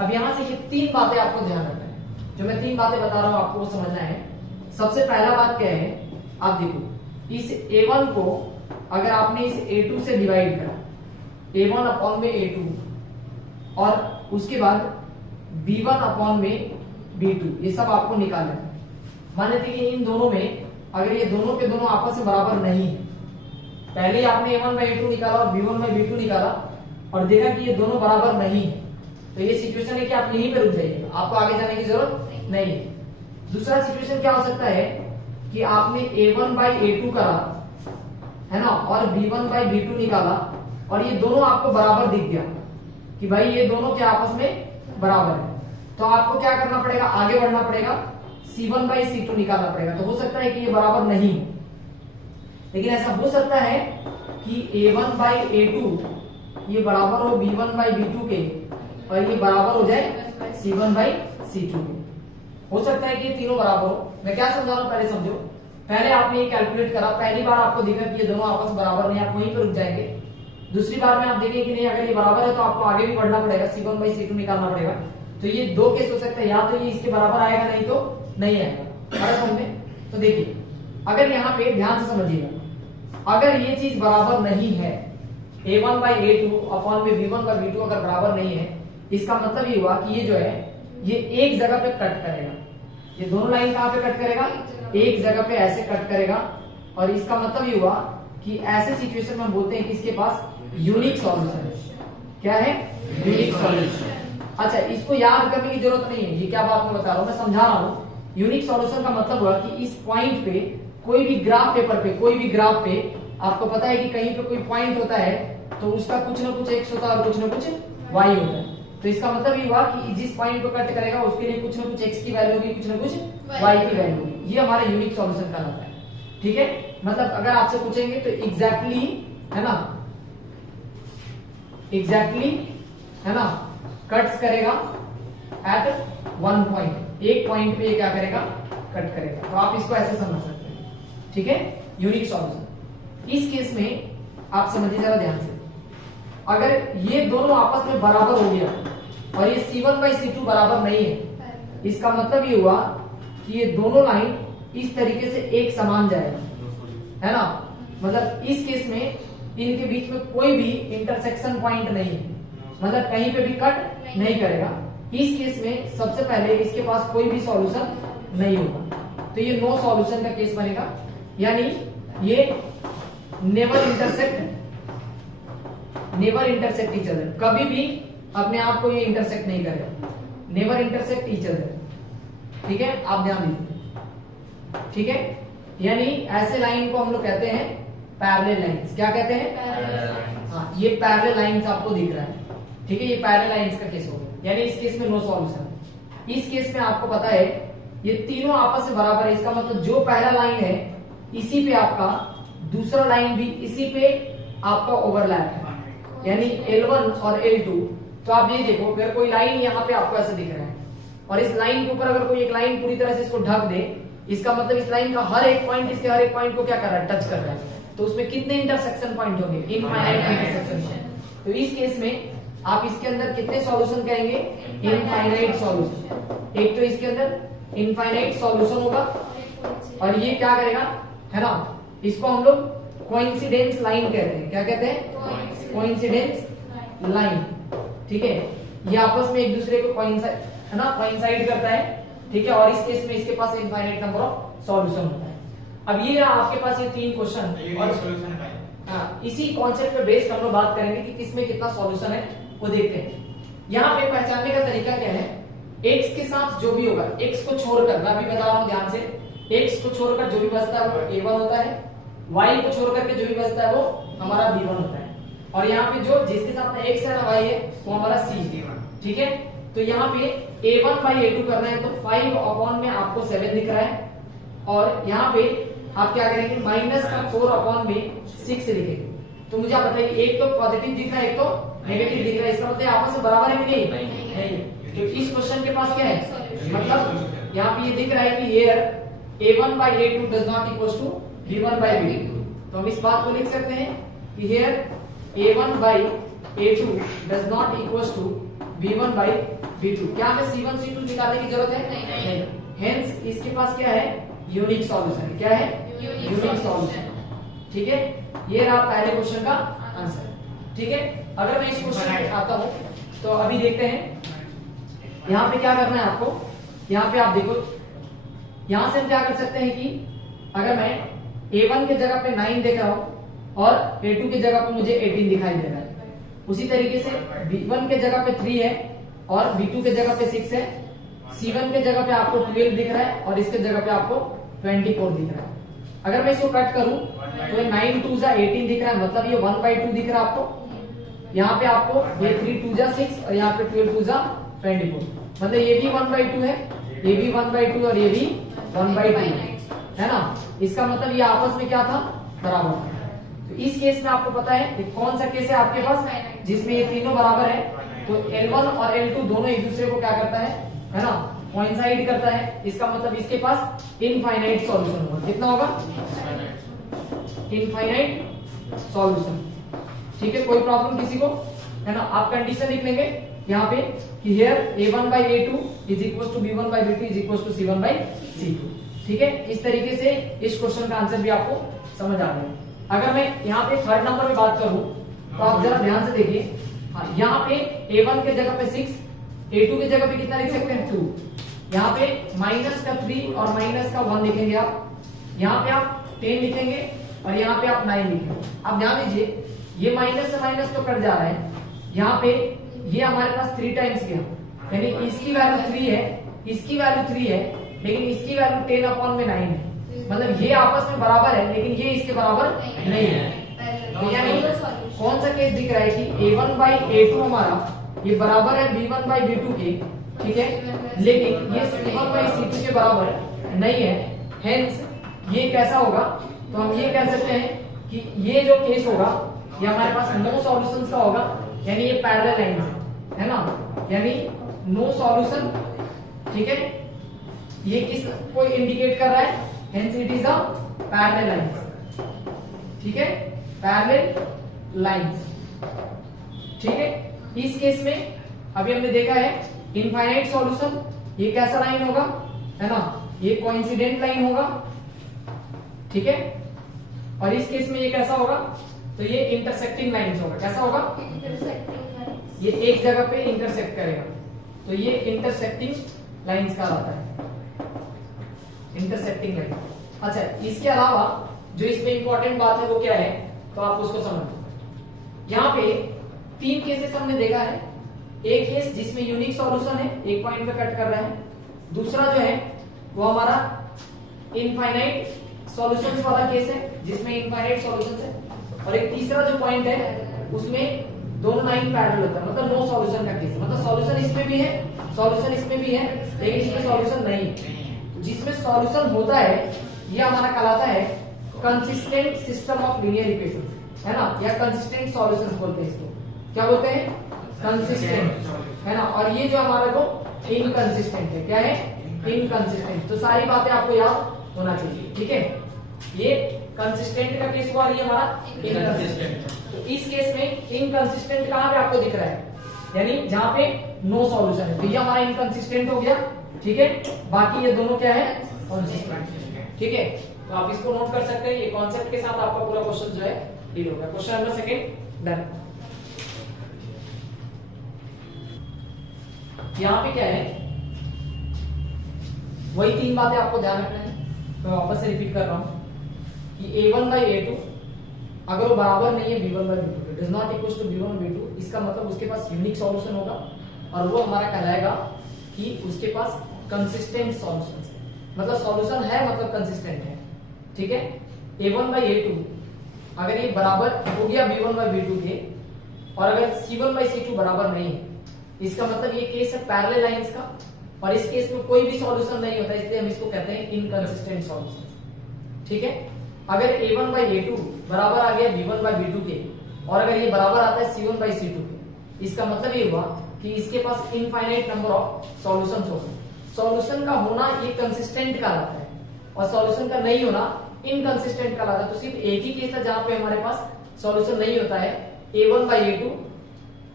अब यहां से ये 3 बातें आपको ध्यान रखना है। जो मैं 3 बातें बता रहा हूं आपको वो समझना है। सबसे पहला बात क्या है, आप देखो इस A1 को अगर आपने इस A2 से डिवाइड करा, A1 अपॉन में A2 और उसके बाद B1 अपॉन में B2, ये सब आपको निकालना है। मान लेते कि इन दोनों में अगर ये दोनों के दोनों आपस में बराबर नहीं है, पहले ही आपने A1 बाई A2 निकाला और B1 बाई B2 निकाला और देखा कि ये दोनों बराबर नहीं है, तो ये सिचुएशन है कि आप यहीं पे रुक जाइए, आपको आगे जाने की जरूरत नहीं है। दूसरा सिचुएशन क्या हो सकता है कि आपने A1 बाई A2 करा, है ना, और B1 बाई B2 निकाला और ये दोनों आपको बराबर दिख गया कि भाई ये दोनों क्या आपस में बराबर है, तो आपको क्या करना पड़ेगा, आगे बढ़ना पड़ेगा, C1 बाई C2 निकालना पड़ेगा। तो हो सकता है कि ये बराबर नहीं हो, लेकिन ऐसा हो सकता है कि A1 बाई A2 ये बराबर हो B1 बाई B2 के और ये बराबर हो जाए C1 बाई C2 के। हो सकता है कि ये तीनों बराबर हो। मैं क्या समझा रहा हूं, पहले समझो। पहले आपने ये कैलकुलेट करा, पहली बार आपको दिखा कि ये दोनों आपस में बराबर नहीं, आप वहीं पर रुक जाएंगे। दूसरी बार में आप देखेंगे कि नहीं, अगर ये बराबर है तो आपको आगे भी बढ़ना पड़ेगा, C1 बाई C2 निकालना पड़ेगा। तो ये 2 केस हो सकते हैं, या तो ये इसके बराबर आएगा नहीं तो नहीं आएगा। समझ में? तो देखिए, अगर यहाँ पे ध्यान से समझिएगा, अगर ये चीज बराबर नहीं है, A1 बाई A2 अपॉन में B1 बाई B2 अगर बराबर नहीं है, इसका मतलब ये हुआ कि ये जो है ये एक जगह पे कट करेगा। ये दोनों लाइन कहां पे कट करेगा? एक जगह पे ऐसे कट करेगा। और इसका मतलब ये हुआ कि ऐसे सिचुएशन में हम बोलते हैं कि इसके पास यूनिक सॉल्यूशन है। क्या है? Unique solution. अच्छा, इसको याद करने की जरूरत नहीं है, ये क्या बात मैं बता रहा हूं, मैं समझा रहा हूं। यूनिक सॉल्यूशन का मतलब हुआ कि इस पॉइंट पे कोई भी ग्राफ पेपर पे, कोई भी ग्राफ पे आपको पता है कि कहीं पे कोई पॉइंट होता है तो उसका कुछ ना कुछ x होता है और कुछ ना कुछ y होता है। तो इसका मतलब ये हुआ कि जिस पॉइंट को कट करेगा उसके लिए कुछ ना कुछ x की वैल्यू होगी, कुछ ना कुछ y की वैल्यू होगी। ये हमारा यूनिक सॉल्यूशन कहलाता है। ठीक है, मतलब अगर आपसे पूछेंगे तो एग्जैक्टली, है ना, एग्जैक्टली, है ना, कट्स करेगा एट 1 पॉइंट, एक पॉइंट पे ये क्या करेगा, कट करेगा। तो आप इसको ऐसे समझ सकते हैं। ठीक है, यूनिक सॉल्यूशन। इस केस में आप समझिए जरा ध्यान से, अगर ये दोनों आपस में बराबर हो गया और ये C1 बाई C2 बराबर नहीं है, इसका मतलब ये हुआ कि ये दोनों लाइन इस तरीके से एक समान जाएगा, है ना। मतलब इस केस में इनके बीच में कोई भी इंटरसेक्शन पॉइंट नहीं है, मतलब कहीं पे भी कट नहीं करेगा। इस केस में सबसे पहले इसके पास कोई भी सॉल्यूशन नहीं होगा, तो ये नो सॉल्यूशन का केस बनेगा, यानी ये नेवर इंटरसेक्ट ईच अदर, कभी भी अपने आप को ये इंटरसेक्ट नहीं करेगा, नेवर इंटरसेक्ट ईच अदर। ठीक है, आप ध्यान दीजिए। ठीक है, यानी ऐसे लाइन को हम लोग कहते हैं पैरेलल लाइंस। क्या कहते हैं? हाँ, ये पैरेलल लाइंस आपको दिख रहा है। ठीक है, ये पैरेलल लाइंस का केस हो गया, यानी इस केस में नो सॉल्यूशन। इस केस में आपको पता है ये तीनों आपस में बराबर है, इसका मतलब जो पहला लाइन है इसी पे आपका दूसरा लाइन भी इसी पे आपका ओवरलैप है, यानी L1 और L2। तो आप ये देखो, अगर कोई लाइन यहाँ पे आपको ऐसे दिख रहा है और इस लाइन के ऊपर अगर कोई एक लाइन पूरी तरह से इसको ढक दे, इसका मतलब इस लाइन का हर एक पॉइंट इसके हर एक पॉइंट को क्या कर रहा है, टच कर रहा है। तो उसमें कितने इंटरसेक्शन पॉइंट होंगे? Infinite intersection point. तो इस केस में आप इसके अंदर कितने सॉल्यूशन कहेंगे? Infinite solution. एक तो इसके अंदर इनफाइनाइट सॉल्यूशन होगा और ये क्या करेगा, है ना, इसको हम लोग कोइंसिडेंस लाइन कहते हैं। क्या कहते हैं? Coincidence line. ठीक है, ये आपस में एक दूसरे को कोइंसाइड, है ना, कोइंसाइड करता है। ठीक है, और इस केस में इसके पास इनफाइनाइट नंबर ऑफ सॉल्यूशन होता है। अब ये आपके पास ये 3 क्वेश्चन और सॉल्यूशन है। इसी कॉन्सेप्ट पे बेस्ड हम लोग बात करेंगे कि किसमें कितना सॉल्यूशन है वो देखते हैं। यहाँ पे पहचानने का तरीका क्या है, x के साथ जो भी होगा, x को छोड़कर, मैं अभी बता रहा हूँ ध्यान से, x को छोड़कर जो भी बचता है वो a1 होता है, y को छोड़कर के जो भी बचता है वो हमारा b1 होता है, और यहाँ पे जो जिसके साथ में x है ना y है वो हमारा c है। ठीक है, तो यहाँ पे a1 by a2 करना है, तो 5 अपॉन में आपको 7 दिख रहा है, और यहाँ पे आप क्या करेंगे, माइनस का 4 अपॉन में 6 लिखेंगे। तो मुझे आप बताइए, एक तो पॉजिटिव दिख रहा है, एक तो नेगेटिव दिख रहा है, इसका मतलब आपस में बराबर है कि नहीं? तो इस क्वेश्चन के पास क्या है, मतलब यहाँ पे ये दिख रहा है कि here a1 by a2 does not equals to b1 by b2। तो हम इस बात को लिख सकते हैं कि here a1 by a2 does not equals to b1 by b2। क्या हमें c1 c2 निकालने की जरूरत है? नहीं। हेंस इसके पास क्या है, यूनिक सॉल्यूशन। क्या है? Unique solution. ठीक है, ये रहा पहले क्वेश्चन का आंसर। ठीक है, अगर मैं इस क्वेश्चन पे आता हूं तो अभी देखते हैं यहाँ पे क्या करना है आपको। यहाँ पे आप देखो, यहाँ से हम क्या कर सकते हैं कि अगर मैं a1 के जगह पे 9 देख रहा हूं और a2 के जगह पे मुझे 18 दिखाई दे रहा है, उसी तरीके से b1 के जगह पे 3 है और b2 के जगह पे 6 है, c1 के जगह पे आपको 12 दिख रहा है और इसके जगह पे आपको 24 दिख रहा है। अगर मैं इसको कट करूं तो 9 2 जा 18 दिख रहा है, मतलब ये 1/2 दिख रहा है आपको। यहाँ पे आपको ये 3 2 जा 6 और यहाँ पे 12 2 जा 24, मतलब ये भी 1/2 है, ये भी 1/2 और ये भी 1/2 है ना। इसका मतलब ये आपस में क्या था, बराबर था। तो इस केस में आपको पता है कौन सा केस है आपके पास जिसमें ये तीनों बराबर है। तो L1 और L2 दोनों एक दूसरे को क्या करता है ना, कोइंसाइड करता है। इसका मतलब इसके पास इनफाइनाइट सॉल्यूशन होगा। कितना होगा? Infinite solution. ठीक है, कोई प्रॉब्लम किसी को है ना। आप कंडीशन लिख लेंगे यहाँ पे कि here a1 by a2 is equals to b1 by b2 is equals to c1 by c2। ठीक है, इस तरीके से इस क्वेश्चन का आंसर भी आपको समझ आ गया। अगर मैं यहाँ पे थर्ड नंबर पे बात करूं तो आप जरा ध्यान से देखिए, यहाँ पे a1 के जगह पे 6, a2 के जगह पे कितना लिख सकते हैं 2, यहाँ पे माइनस का 3 और माइनस का 1 लिखेंगे आप, यहाँ पे आप 10 लिखेंगे और यहाँ पे आप 9 लिखेंगे। अब ध्यान दीजिए, ये माइनस से माइनस तो कट जा रहा है, यहाँ पे ये हमारे पास 3 टाइम्स गया, यानी इसकी वैल्यू 3 है, इसकी वैल्यू 3 है, लेकिन इसकी वैल्यू 10 अपॉन में 9 है, मतलब ये आपस में बराबर है लेकिन ये इसके बराबर नहीं है। तो यानी कौन सा केस दिख रहा है कि a1 by a2 हमारा ये बराबर है b1 by b2 के, ठीक है, लेकिन ये c1 by c2 के बराबर नहीं है। हेंस ये कैसा होगा, तो हम ये कह सकते हैं कि ये जो केस होगा ये हमारे पास नो सॉल्यूशंस का होगा, यानी ये पैरेलल लाइंस है ना, यानी नो सॉल्यूशन। ठीक है, ये किस को इंडिकेट कर रहा है, hence it is a parallel lines. ठीक है, पैरेलल लाइंस। ठीक है, इस केस में अभी हमने देखा है इनफाइनाइट सॉल्यूशन, ये कैसा लाइन होगा है ना, ये कोइंसिडेंट लाइन होगा। ठीक है, और इस केस में ये कैसा होगा, तो ये इंटरसेक्टिंग लाइंस होगा। कैसा होगा, ये एक जगह पे इंटरसेक्ट करेगा, तो ये इंटरसेक्टिंग लाइंस का आता है, इंटरसेक्टिंग लाइन। अच्छा, इसके अलावा जो इसमें इंपॉर्टेंट बात है वो क्या है, तो आप उसको समझो। यहाँ पे 3 केसेस हमने देखा है, एक केस जिसमें यूनिक सॉल्यूशन है, एक पॉइंट पे कट कर रहा है, दूसरा जो है वो हमारा इनफाइनाइट सॉल्यूशंस वाला केस है जिसमें इनफाइनाइट सॉल्यूशंस है, और एक तीसरा जो पॉइंट है उसमें दोनों लाइन पैरेलल होता है, मतलब नो सॉल्यूशन का केस है, मतलब सॉल्यूशन इसमें भी है, सॉल्यूशन इसमें भी है, लेकिन इसमें सॉल्यूशन नहीं है। जिसमें सॉल्यूशन होता है ये हमारा कहलाता है consistent system of linear equation, है ना, या कंसिस्टेंट सॉल्यूशंस बोलते हैं इसको। क्या बोलते हैं, कंसिस्टेंट, है ना। और ये जो हमारे को इनकंसिस्टेंट है, क्या है, इनकंसिस्टेंट। तो सारी बातें आपको याद होना चाहिए। ठीक है, ये कंसिस्टेंट का केस हुआ, ये हमारा इनकंसिस्टेंट। तो इस केस में इनकंसिस्टेंट कहां पे आपको दिख रहा है, यानी जहां पे नो सॉल्यूशन है, तो ये हमारा इनकंसिस्टेंट हो गया। ठीक है, बाकी ये दोनों क्या है, कंसिस्टेंट। ठीक है, तो आप इसको नोट कर सकते हैं, ये कॉन्सेप्ट के साथ आपका पूरा क्वेश्चन जो है डील होगा। Question number second done. यहाँ पे क्या है, वही 3 बातें आपको ध्यान रखना है, मैं वापस से रिपीट कर रहा हूं कि a1 by a2 अगर वो बराबर नहीं है b1 by b2, does not equal to b1 by b2, इसका मतलब उसके पास यूनिक सॉल्यूशन होगा। और वो हमारा कहलाएगा कि उसके पास कंसिस्टेंट सॉल्यूशन है, मतलब सॉल्यूशन है मतलब कंसिस्टेंट है। ठीक है, A1 by A2 अगर ये बराबर हो गया B1 by B2 के, और अगर C1 by C2 बराबर नहीं है, इसका मतलब ये केस है पैरेलल लाइंस का, और इस केस में कोई भी सॉल्यूशन नहीं होता, इसलिए हम इसको कहते हैं इनकंसिस्टेंट सॉल्यूशन। ठीक है, अगर A1 by A2 बराबर आ गया B1 by B2 के, और अगर ये बराबर आता है C1 by C2 के, इसका मतलब ये हुआ कि इसके पास इनफाइनाइट नंबर ऑफ सॉल्यूशंस होंगे। सॉल्यूशन का होना ये कंसिस्टेंट कहलाता है, और सॉल्यूशन का नहीं होना इनकंसिस्टेंट कहलाता है। तो सिर्फ एक ही केस है जहां पे हमारे पास सॉल्यूशन नहीं होता है, A1 by A2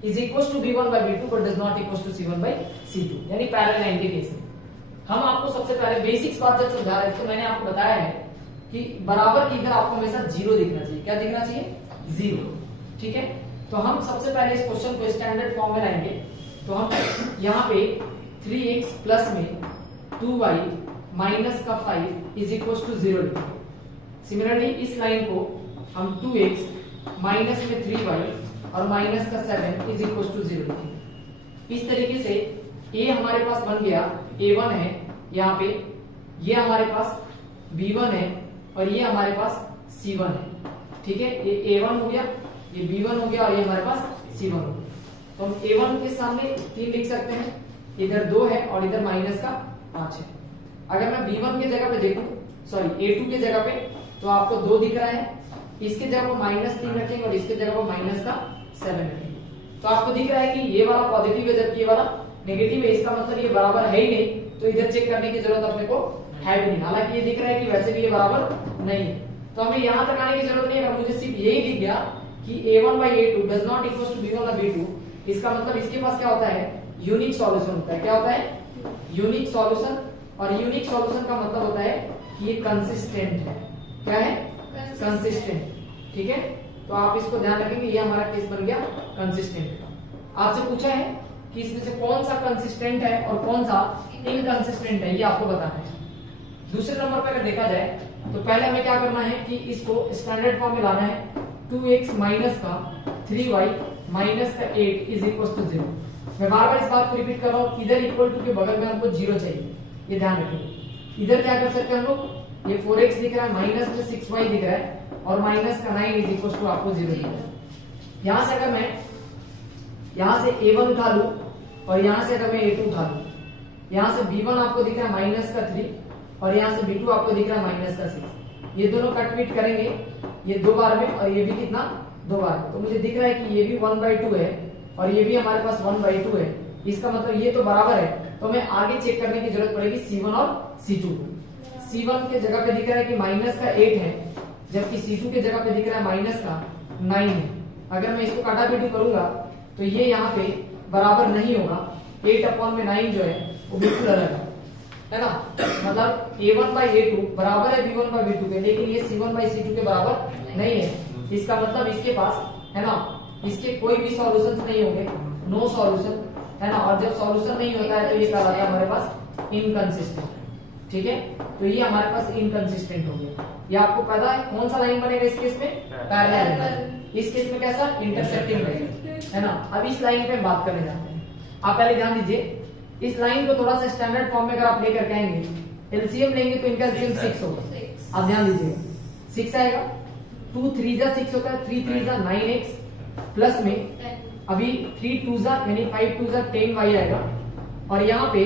is equals to B1 by B2 but does not equals to C1 by C2, यानी पैरेलल लाइन के केस में। हम आपको सबसे पहले बेसिक्स बात जब समझा रहे थे तो मैंने आपको बताया है कि बराबर की इधर आपको हमेशा जीरो दिखना चाहिए। क्या दिखना चाहिए? जीरो। ठीक है, तो हम सबसे पहले इस क्वेश्चन को स्टैंडर्ड फॉर्म में लाएंगे। तो हम यहाँ पे 3x प्लस में 2y माइनस का 5 इज इक्वल टू 0 लिखेंगे। सिमिलरली इस लाइन को हम 2x माइनस में 3y और माइनस का 7 इज इक्वल टू 0 लिखेंगे। इस तरीके से ये हमारे पास बन गया A1 है, यहाँ पे ये हमारे पास B1 है, और ये हमारे पास C1 है। ठीक है, ये A1 हो गया, ये B1 हो गया, और ये हमारे पास C1 हो गया। तो हम A1 के सामने 3 लिख सकते हैं, इधर 2 है और इधर माइनस का 5 है। अगर मैं B1 की जगह पे देखूं, सॉरी A2 की जगह पे, तो आपको 2 दिख रहा है, इसके जगह पर -3 रखेंगे और इसके जगह पर -7 रखेंगे। तो आपको दिख रहा है कि ये वाला पॉजिटिव है जबकि ये वाला नेगेटिव है, इसका मतलब ये बराबर है ही नहीं, तो इधर चेक करने की जरूरत अपने को है भी नहीं। हालांकि ये दिख रहा है कि वैसे भी ये बराबर नहीं है, तो हमें यहां तक आने की जरूरत नहीं है। अगर मुझे सिर्फ यही दिख गया कि A1 by A2 does not equal to B1 by B2, इसका मतलब इसके पास क्या होता है? यूनिक सॉल्यूशन होता है। क्या होता है? Unique solution. और यूनिक सॉल्यूशन का मतलब होता है कि ये कंसिस्टेंट है। क्या है? कंसिस्टेंट। ठीक है, तो आप इसको ध्यान रखेंगे, ये हमारा केस बन गया कंसिस्टेंट का। आपसे पूछा है कि इसमें से कौन सा कंसिस्टेंट है और कौन सा इनकंसिस्टेंट है, ये आपको बताना है। दूसरे नंबर पर अगर देखा जाए तो पहले हमें क्या करना है कि इसको स्टैंडर्ड फॉर्म में लाना है। 2x माइनस का 3y माइनस का 8 इज इक्वल टू 0। मैं बार बार इस बात को रिपीट कर रहा हूँ, इधर इक्वल टू के बगल में हमको 0 चाहिए, ये ध्यान रखें। इधर क्या कर सकते हैं हम लोग, ये 4x दिख रहा है, माइनस में 6y दिख रहा है, और माइनस का 9 इज इक्वल टू आपको 0 दिख रहा है। यहां से अगर मैं यहां से A1 उठा लू और यहां से अगर मैं A2 उठा लू, यहां से B1 आपको दिख रहा है माइनस का 3 और यहां से B2 आपको दिख रहा है माइनस का 6। ये दोनों कटपीट करेंगे, ये 2 बार में और ये भी कितना 2 बार में, तो मुझे दिख रहा है कि ये भी 1/2 है और ये भी हमारे पास 1/2 है। इसका मतलब ये तो बराबर है, तो हमें आगे चेक करने की जरूरत पड़ेगी C1 और C2 को। C1 के जगह पे दिख रहा है कि माइनस का 8 है, जबकि C2 के जगह पे दिख रहा है माइनस का 9 है। अगर मैं इसको काटापीटी करूंगा तो ये यहाँ पे बराबर नहीं होगा, 8/9 जो है वो बिल्कुल अलग है ना। मतलब A1 by A2 बराबर है B1 by B2 के, लेकिन ये C1 by C2 के बराबर नहीं है। इसका मतलब इसके पास है ना, इसके कोई भी सॉल्यूशंस नहीं होंगे, नो सॉल्यूशन है ना। और जब सॉल्यूशन नहीं होता है तो ये कहलाता है हमारे पास इनकंसिस्टेंट। ठीक है, तो ये हमारे पास इनकंसिस्टेंट हो गया। ये आपको पता है कौन सा लाइन बनेगा इस केस में? पैरेलल। इस केस में कैसा? इंटरसेक्टिंग लाइन है ना। अब इस लाइन पे बात करने जाते हैं। आप पहले ध्यान दीजिए, इस लाइन को थोड़ा सा स्टैंडर्ड फॉर्म में अगर आप लेकर कहेंगे, एलसीएम लेंगे तो इनका एलसीएम 6 होगा। आप ध्यान दीजिएगा, 6 आएगा, 2 3 जा 6 होता है, 3 3 जा 9x प्लस में अभी 3 2 जा यानी 5 2 जा 10y आएगा, और यहाँ पे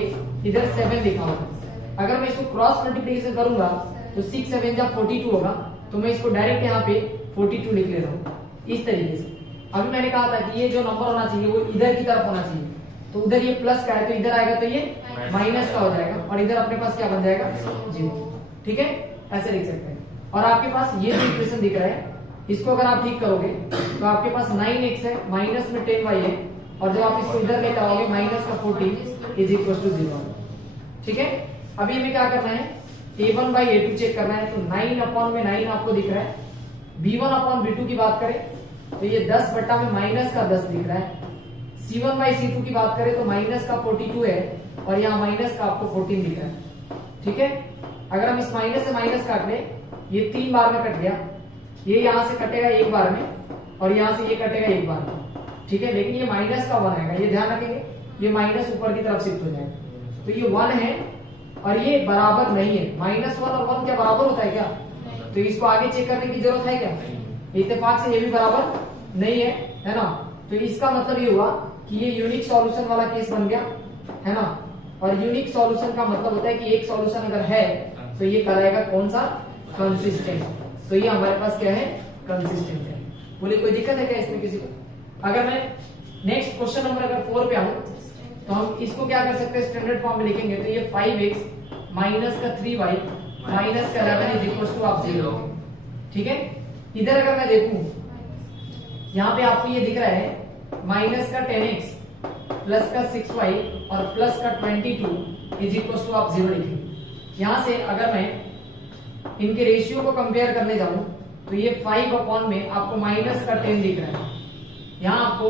इधर 7 लिखा होगा। अगर मैं इसको क्रॉस मल्टीप्लिकेशन करूंगा तो 6 7 जा 42 होगा, तो मैं इसको डायरेक्ट यहाँ पे 42 लिख ले रहा हूँ इस तरीके से। अभी मैंने कहा था कि ये जो नंबर होना चाहिए वो इधर की तरफ होना चाहिए, तो उधर ये प्लस का है तो इधर आएगा तो ये माइनस का हो जाएगा, और इधर अपने पास क्या बन जाएगा? 0। ठीक है, ऐसे लिख सकते हैं। और आपके पास ये जो इक्वेशन दिख रहा है, इसको अगर आप ठीक करोगे तो आपके पास 9x है, माइनस में 10y है, और जब आप इसको इधर लेकर आओगे माइनस का 14 इज इक्वल टू 0। ठीक है, अभी हमें क्या करना है? A1 by A2 चेक करना है। तो 9/9 आपको दिख रहा है। B1/B2 की बात करें तो ये 10 में माइनस का 10 दिख रहा है। C1 by C2 की बात करें तो माइनस का 42 है और यहाँ माइनस का आपको 14 दिख रहा है। ठीक है, अगर हम इस माइनस से माइनस काट लें, ये 3 बार में कट गया, ये यहाँ से कटेगा 1 बार में और यहाँ से ये कटेगा 1 बार में। ठीक है, लेकिन ये माइनस का 1 आएगा, ये ध्यान रखेंगे। ये माइनस ऊपर की तरफ शिफ्ट हो जाएगा। तो ये 1 है और ये बराबर नहीं है। -1 और 1 क्या बराबर होता है क्या? तो इसको आगे चेक करने की जरूरत है क्या? इत्तेफाक से ये भी बराबर नहीं है ना? तो इसका मतलब ये हुआ कि ये यूनिक सॉल्यूशन वाला केस बन गया, है ना? और यूनिक सॉल्यूशन का मतलब होता है कि एक सॉल्यूशन अगर है तो ये कहलाएगा कौन सा? कंसिस्टेंट। तो ये हमारे पास क्या है? कंसिस्टेंट है। बोले कोई दिक्कत है क्या इसमें किसी को? अगर मैं नेक्स्ट क्वेश्चन नंबर अगर 4 पे आऊं तो हम इसको क्या कर सकते हैं? स्टैंडर्ड फॉर्म में लिखेंगे तो ये 5x माइनस का 3y माइनस का 11 इज इक्वल टू आप 0। ठीक है, इधर अगर मैं देखूं यहाँ पे आपको ये दिख रहा है माइनस का 10x प्लस का 6y और प्लस का 22 इज इक्वल टू आप 0 लिखेंगे। यहां से अगर मैं इनके रेशियो को कंपेयर करने जाऊं तो ये 5 अपॉन में आपको माइनस का 10 दिख रहा है, यहाँ आपको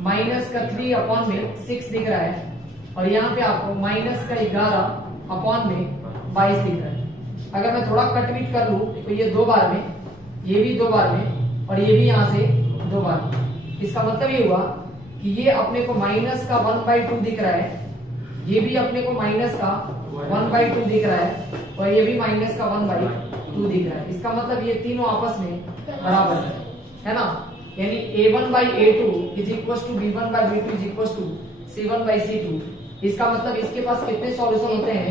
माइनस का 3 अपॉन में 6 दिख रहा है और यहाँ पे आपको माइनस का 11 अपॉन में 22 दिख रहा है। अगर मैं थोड़ा कट बीट कर लूं तो ये 2 बार में, ये भी 2 बार में और ये भी यहाँ से 2 बार में। इसका मतलब ये हुआ कि ये अपने को माइनस का 1/2 दिख रहा है, ये भी अपने को माइनस का 1/2 दिख रहा है और ये भी माइनस का 1/2 दिख रहा है। इसका मतलब ये तीनों आपस में बराबर है ना? यानी a1/a2 is equal to b1/b2 is equal to c1/c2। इसका मतलब इसके पास कितने सॉल्यूशन होते हैं?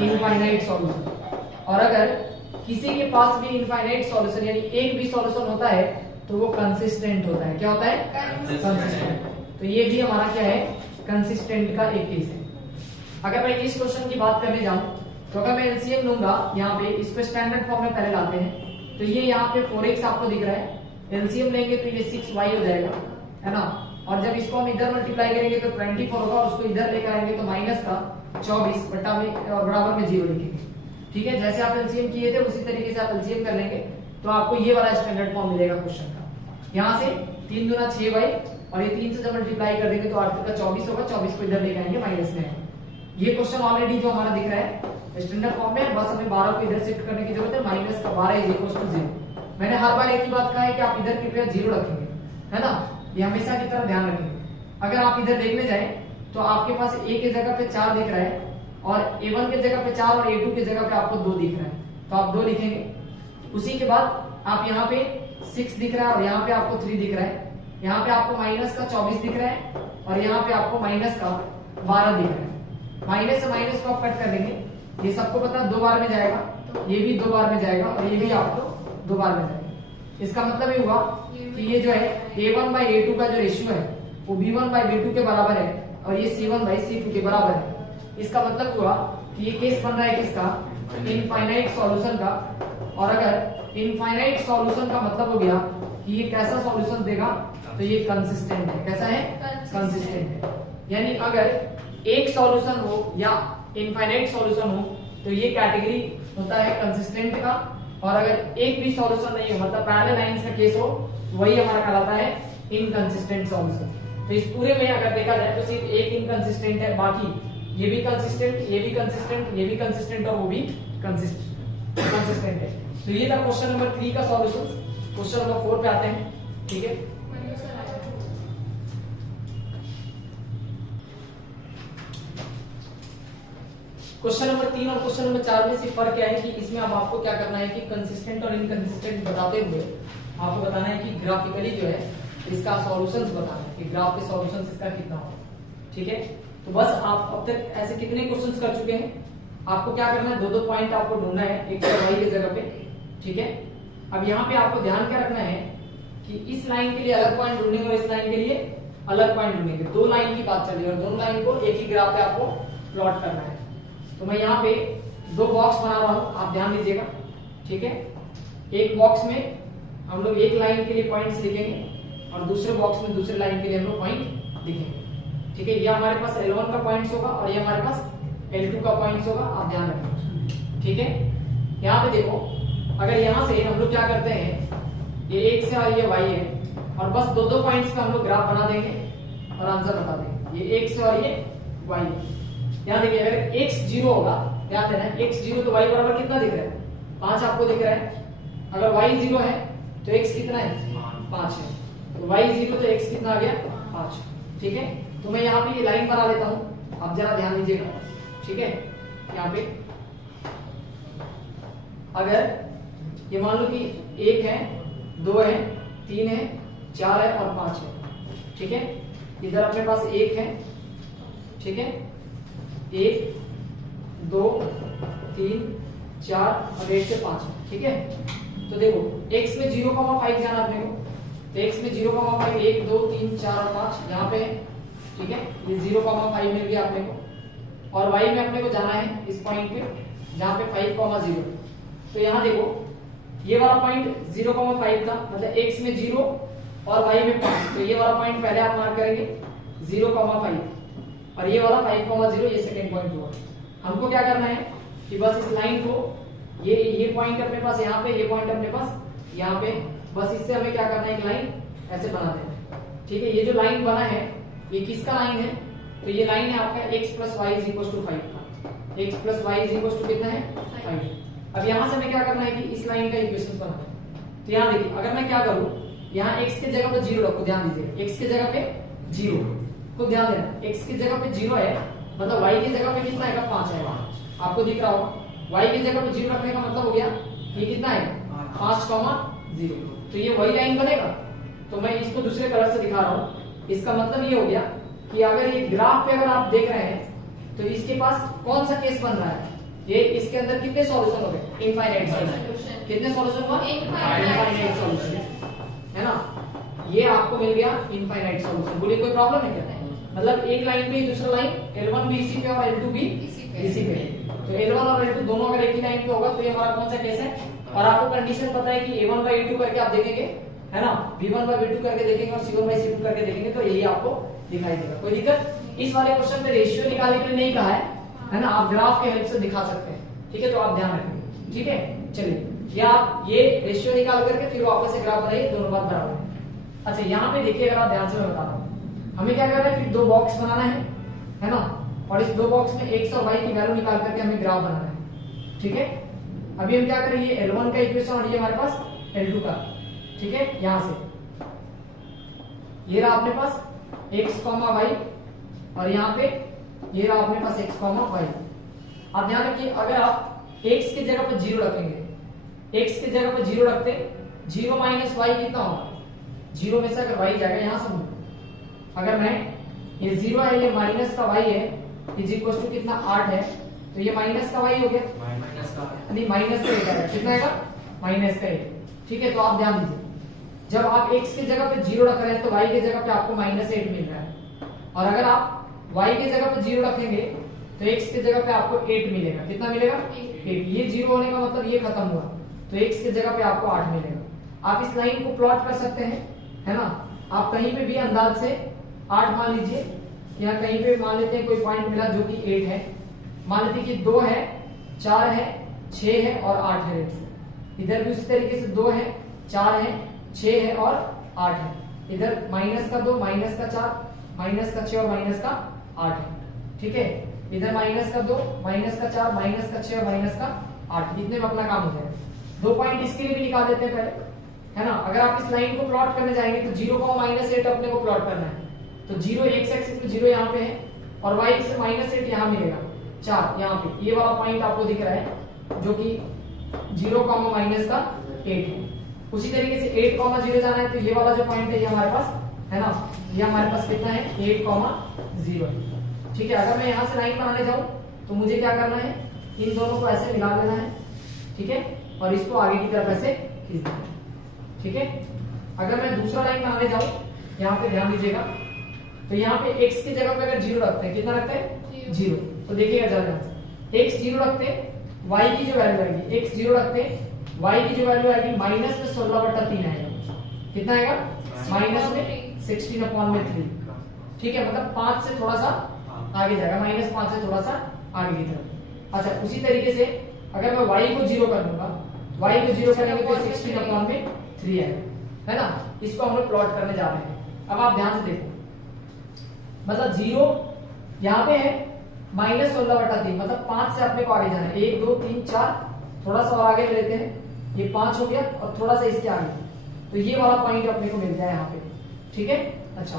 Infinite solution. और अगर किसी के पास भी इनफाइनाइट सॉल्यूशन यानी एक भी सॉल्यूशन होता है तो वो कंसिस्टेंट होता है। क्या होता है? कंसिस्टेंट। तो ये भी हमारा क्या है? कंसिस्टेंट का एक केस है। अगर मैं इस क्वेश्चन की बात करने जाऊं तो अगर मैं एलसीएम लूंगा यहाँ पे, इसको स्टैंडर्ड फॉर्म में पहले लाते हैं तो ये यहाँ पे 4x आपको दिख रहा है, एलसीएम लेंगे तो ये 6y हो जाएगा, है ना? और जब इसको हम इधर मल्टीप्लाई करेंगे तो 24 होगा और उसको इधर लेकर आएंगे तो माइनस का 24 बटा में और बराबर में 0 लिखेंगे। ठीक है, जैसे आप एलसीएम किए थे उसी तरीके से आप एलसीएम कर लेंगे तो आपको ये वाला स्टैंडर्ड फॉर्म मिलेगा क्वेश्चन का। यहाँ से 3 दूना 6y और ये 3 से जब मल्टीप्लाई कर देंगे तो 8 का 24 होगा, 24 को इधर लेके आएंगे माइनस में। ये क्वेश्चन ऑलरेडी जो हमारा दिख रहा है स्टैंडर्ड फॉर्म में, बस हमें 12 को इधर शिफ्ट करने की जरूरत है। माइनस का 12 इज इक्वल टू 0। मैंने हर बार एक ही बात कहा है कि आप इधर कृपया 0 रखेंगे, है ना? ये हमेशा की तरह ध्यान रखेंगे। अगर आप इधर देखने जाए तो आपके पास a की जगह पे 4 दिख रहा है और a1 की जगह पे 4 और a2 की जगह पे आपको 2 दिख रहा है, तो आप 2 लिखेंगे। उसी के बाद आप यहाँ पे 6 दिख रहा है और यहाँ पे आपको 3 दिख रहा है, यहाँ पे आपको माइनस का 24 दिख रहा है और यहाँ पे आपको माइनस का 12 दिख रहा है। माइनस से माइनस को आप कट कर देंगे, ये सबको पता 2 बार में जाएगा, ये भी 2 बार में जाएगा और ये भी आपको 2 बार में जाएगा। इसका मतलब ये हुआ कि ये जो है a1/a2 का जो रेशियो है वो b1/b2 के बराबर है और ये c1/c2 के बराबर है। इसका मतलब हुआ कि ये केस बन रहा है किसका? इनफाइनाइट सॉल्यूशन का। और अगर इनफाइनाइट सॉल्यूशन का मतलब हो गया कि ये कैसा सॉल्यूशन देगा? तो ये कंसिस्टेंट है। कैसा है? कंसिस्टेंट है। यानी अगर एक सॉल्यूशन हो या इनफाइनाइट सॉल्यूशन हो तो ये कैटेगरी होता है कंसिस्टेंट का, और अगर एक भी सॉल्यूशन नहीं हो मतलब पैरेलल लाइंस का केस हो वही हमारा कहलाता है इनकंसिस्टेंट सॉल्यूशन। तो इस पूरे में अगर देखा जाए तो सिर्फ एक इनकंसिस्टेंट है, बाकी ये भी कंसिस्टेंट, ये भी कंसिस्टेंट, ये भी कंसिस्टेंट और वो भी कंसिस्टेंट है। तो ये था क्वेश्चन नंबर 3 का सॉल्यूशन। क्वेश्चन नंबर 4 पे आते हैं। ठीक है, क्वेश्चन नंबर 3 और क्वेश्चन नंबर 4 में सिर्फ फर्क क्या है कि इसमें अब आपको क्या करना है कि कंसिस्टेंट और इनकंसिस्टेंट बताते हुए आपको बताना है कि ग्राफिकली जो है इसका सॉल्यूशंस बताना है कि ग्राफ के सॉल्यूशंस इसका कितना होगा। ठीक है, तो बस आप अब तक ऐसे कितने क्वेश्चंस कर चुके हैं? आपको क्या करना है, 2-2 पॉइंट आपको ढूंढना है एक y की जगह पे। ठीक है, अब यहाँ पे आपको ध्यान क्या रखना है कि इस लाइन के लिए अलग पॉइंट ढूंढेंगे और इस लाइन के लिए अलग पॉइंट ढूंढेंगे। 2 लाइन की बात चल रही है और दोनों लाइन को एक ही ग्राफ पे आपको प्लॉट करना है। तो मैं यहाँ पे 2 बॉक्स बना रहा हूं, आप ध्यान दीजिएगा। ठीक है, एक बॉक्स में हम लोग एक लाइन के लिए पॉइंट्स लिखेंगे और दूसरे बॉक्स में दूसरे लाइन के लिए हम लोग पॉइंट लिखेंगे। ठीक है, ये हमारे पास L1 का पॉइंट्स होगा और ये हमारे पास L2 का पॉइंट्स होगा, आप ध्यान रखें। ठीक है, यहाँ पे देखो, अगर यहाँ से हम लोग क्या करते हैं, ये x है और ये y है और बस 2-2 पॉइंट्स पे हम लोग ग्राफ बना देंगे और आंसर बता देंगे। ये x है और ये y है। यहाँ देखिए, अगर x 0 होगा, ध्यान देना, x 0 तो y बराबर कितना दिख रहा है? 5 आपको दिख रहा है। अगर y 0 है तो x कितना है? 5 है। तो y 0 तो x कितना आ गया? 5। ठीक है, तो मैं यहाँ पे ये लाइन बना लेता हूँ, आप जरा ध्यान दीजिएगा। ठीक है, यहाँ पे अगर ये मान लो कि 1 है, 2 है, 3 है, 4 है और 5 है। ठीक है, इधर अपने पास 1 है। ठीक है, 1 2 3 4 और 1 से 5 है। ठीक है, तो देखो x में 0,5 जाना अपने को, तो x में 0,5 1 2 3 4 और 5 यहाँ पे है। ठीक है, ये 0,5 मिल गया अपने को, और y में अपने को जाना है इस पॉइंट पे जहाँ पे 5,0। तो यहाँ देखो ये वाला पॉइंट 0,5 था, मतलब x में 0 और y में 5, तो ये वाला पॉइंट पहले आप मार्क करेंगे 0,5, और ये वाला 5,0 ये सेकेंड पॉइंट हुआ। हमको क्या करना है कि बस इस लाइन को ये पॉइंट अपने पास यहाँ पे, ये पॉइंट अपने पास यहाँ पे, बस इससे हमें क्या करना है, एक लाइन ऐसे बना देना है। ठीक है, ये जो लाइन बना है ये किसका लाइन है, तो ये लाइन है आपका x + y = 5 का। x + y = कितना है, 5। अब यहाँ से हमें क्या करना है कि इस लाइन का इक्वेशन बनाना है। तो यहाँ देखिए अगर मैं क्या करूँ, यहाँ x के जगह पे 0 रखो, ध्यान दीजिए x के जगह पे 0 को ध्यान देना, x की जगह पे 0 है, मतलब y की जगह पे कितना है, 5 है। आपको दिख रहा होगा y की जगह पे 0 रखने का मतलब हो गया ये कितना है, 5,0। तो ये वही लाइन बनेगा। तो मैं इसको दूसरे कलर से दिखा रहा हूँ। इसका मतलब ये हो गया कि अगर ये ग्राफ पे अगर आप देख रहे हैं तो इसके पास कौन सा केस बन रहा है, ये इसके अंदर कितने सॉल्यूशन हो गए, इनफाइनाइट सॉल्यूशन। कितने सॉल्यूशन हुआ, इनफाइनाइट सॉल्यूशन, है ना। ये आपको मिल गया इनफाइनाइट सॉल्यूशन। बोलिए कोई प्रॉब्लम है क्या, मतलब एक लाइन पे दूसरा लाइन L1 भी इसी पे और L2 भी इसी पे। तो L1 और L2 दोनों अगर एक ही लाइन पे होगा तो ये हमारा कौन सा केस है। और आपको कंडीशन पता है कि A1/A2 करके आप देखेंगे, है ना, B1/B2 करके देखेंगे और C1/C2 करके देखेंगे, तो यही आपको दिखाई देगा। कोई दिक्कत, इस वाले क्वेश्चन पे रेशियो निकालने के लिए नहीं कहा है ना, आप ग्राफ के हेल्प से दिखा सकते हैं। ठीक है, तो आप ध्यान रखेंगे। ठीक है, चलिए या आप ये रेशियो निकाल करके फिर वापस से ग्राफ बनाइए, दोनों बात बराबर है। अच्छा यहाँ पे देखिए, अगर आप ध्यान से मैं बता रहा हूँ, हमें क्या करना है, फिर 2 बॉक्स बनाना है ना, और इस 2 बॉक्स में x और y की वैल्यू निकाल करके हमें ग्राफ बनाना है। ठीक है, अभी हम क्या करेंगे, L1 का इक्वेशन और ये हमारे पास L2 का। ठीक है, यहां से ये रहा अपने पास x, y, और यहाँ पे ये रहा अपने पास x, y। आप ध्यान रखिए, अगर आप x की जगह पे 0 रखेंगे, x की जगह पे 0 रखते 0 - y कितना होगा, 0 में से अगर y जाएगा, यहां समझो अगर मैं ये 0 है, ये माइनस का y है, इज इक्वल टू कितना 8 है, तो ये माइनस का y हो गया, नहीं माइनस का 8 है, कितना आएगा, माइनस का 8। ठीक है, तो आप ध्यान दीजिए, जब आप x की जगह पे 0 रख रहे हैं तो y की जगह पे आपको -8 मिल रहा है, और अगर आप y की जगह पे 0 रखेंगे तो x की जगह पे आपको 8 मिलेगा। कितना मिलेगा, 8। ये 0 होने का मतलब ये खत्म हुआ, तो x की जगह पे आपको 8 मिलेगा। आप इस लाइन को प्लॉट कर सकते हैं, है ना, आप कहीं पे भी अंदाज से 8 मान लीजिए, या कहीं पे मान लेते हैं कोई पॉइंट मिला जो कि 8 है, मान लेते कि 2 है, 4 है, 6 है और 8 है। इधर भी उसी तरीके से 2 है, 4 है, 6 है और 8 है। इधर -2, -4, -6 और -8 है। ठीक है, इधर -2, -4, -6 और -8, इतने में अपना काम हो जाएगा। 2 पॉइंट इसके लिए भी निकाल देते हैं पहले, है ना। अगर आप इस लाइन को प्लॉट करने जाएंगे तो 0 को -8 अपने को प्लॉट करना है, तो 0 x एक्सिस पे 0 यहाँ पे है, और y से -8 यहाँ मिलेगा 4 यहाँ पे। ये वाला पॉइंट आपको दिख रहा है जो कि 0, -8 है। उसी तरीके से 8, 0 जाना है, तो ये वाला जो पॉइंट है ये हमारे पास, है ना, ये हमारे पास कितना है, 8, 0 है। ठीक है, अगर मैं यहाँ से लाइन बनाने जाऊं तो मुझे क्या करना है, इन दोनों को ऐसे मिला देना है। ठीक है, और इसको आगे की तरफ ऐसे खींच देना है। ठीक है, अगर मैं दूसरा लाइन बनाने जाऊं, यहाँ पे ध्यान दीजिएगा, तो यहाँ पे x की जगह पे अगर 0 रखते हैं, कितना रखते हैं, 0, तो देखिएगा जरा, x 0 रखते हैं, y की जो वैल्यू आएगी, x 0 रखते हैं, y की जो वैल्यू आएगी -16/3 आएगा। कितना आएगा, -16/3। ठीक है, मतलब 5 से थोड़ा सा आगे जाएगा, -5 से थोड़ा सा आगे की तरफ। अच्छा, उसी तरीके से अगर मैं y को 0 कर दूंगा, y को 0 करेंगे तो 16/3 आएगा, है ना। इसको हम लोग प्लॉट करने जा रहे हैं। अब आप ध्यान से देखो, मतलब 0 यहाँ पे है, -16/3, मतलब 5 से अपने को आगे जाना है, 1, 2, 3, 4, थोड़ा सा और आगे लेते हैं, ये 5 हो गया और थोड़ा सा इसके आगे, तो ये वाला पॉइंट अपने को मिल जाए यहाँ पे। ठीक है, अच्छा,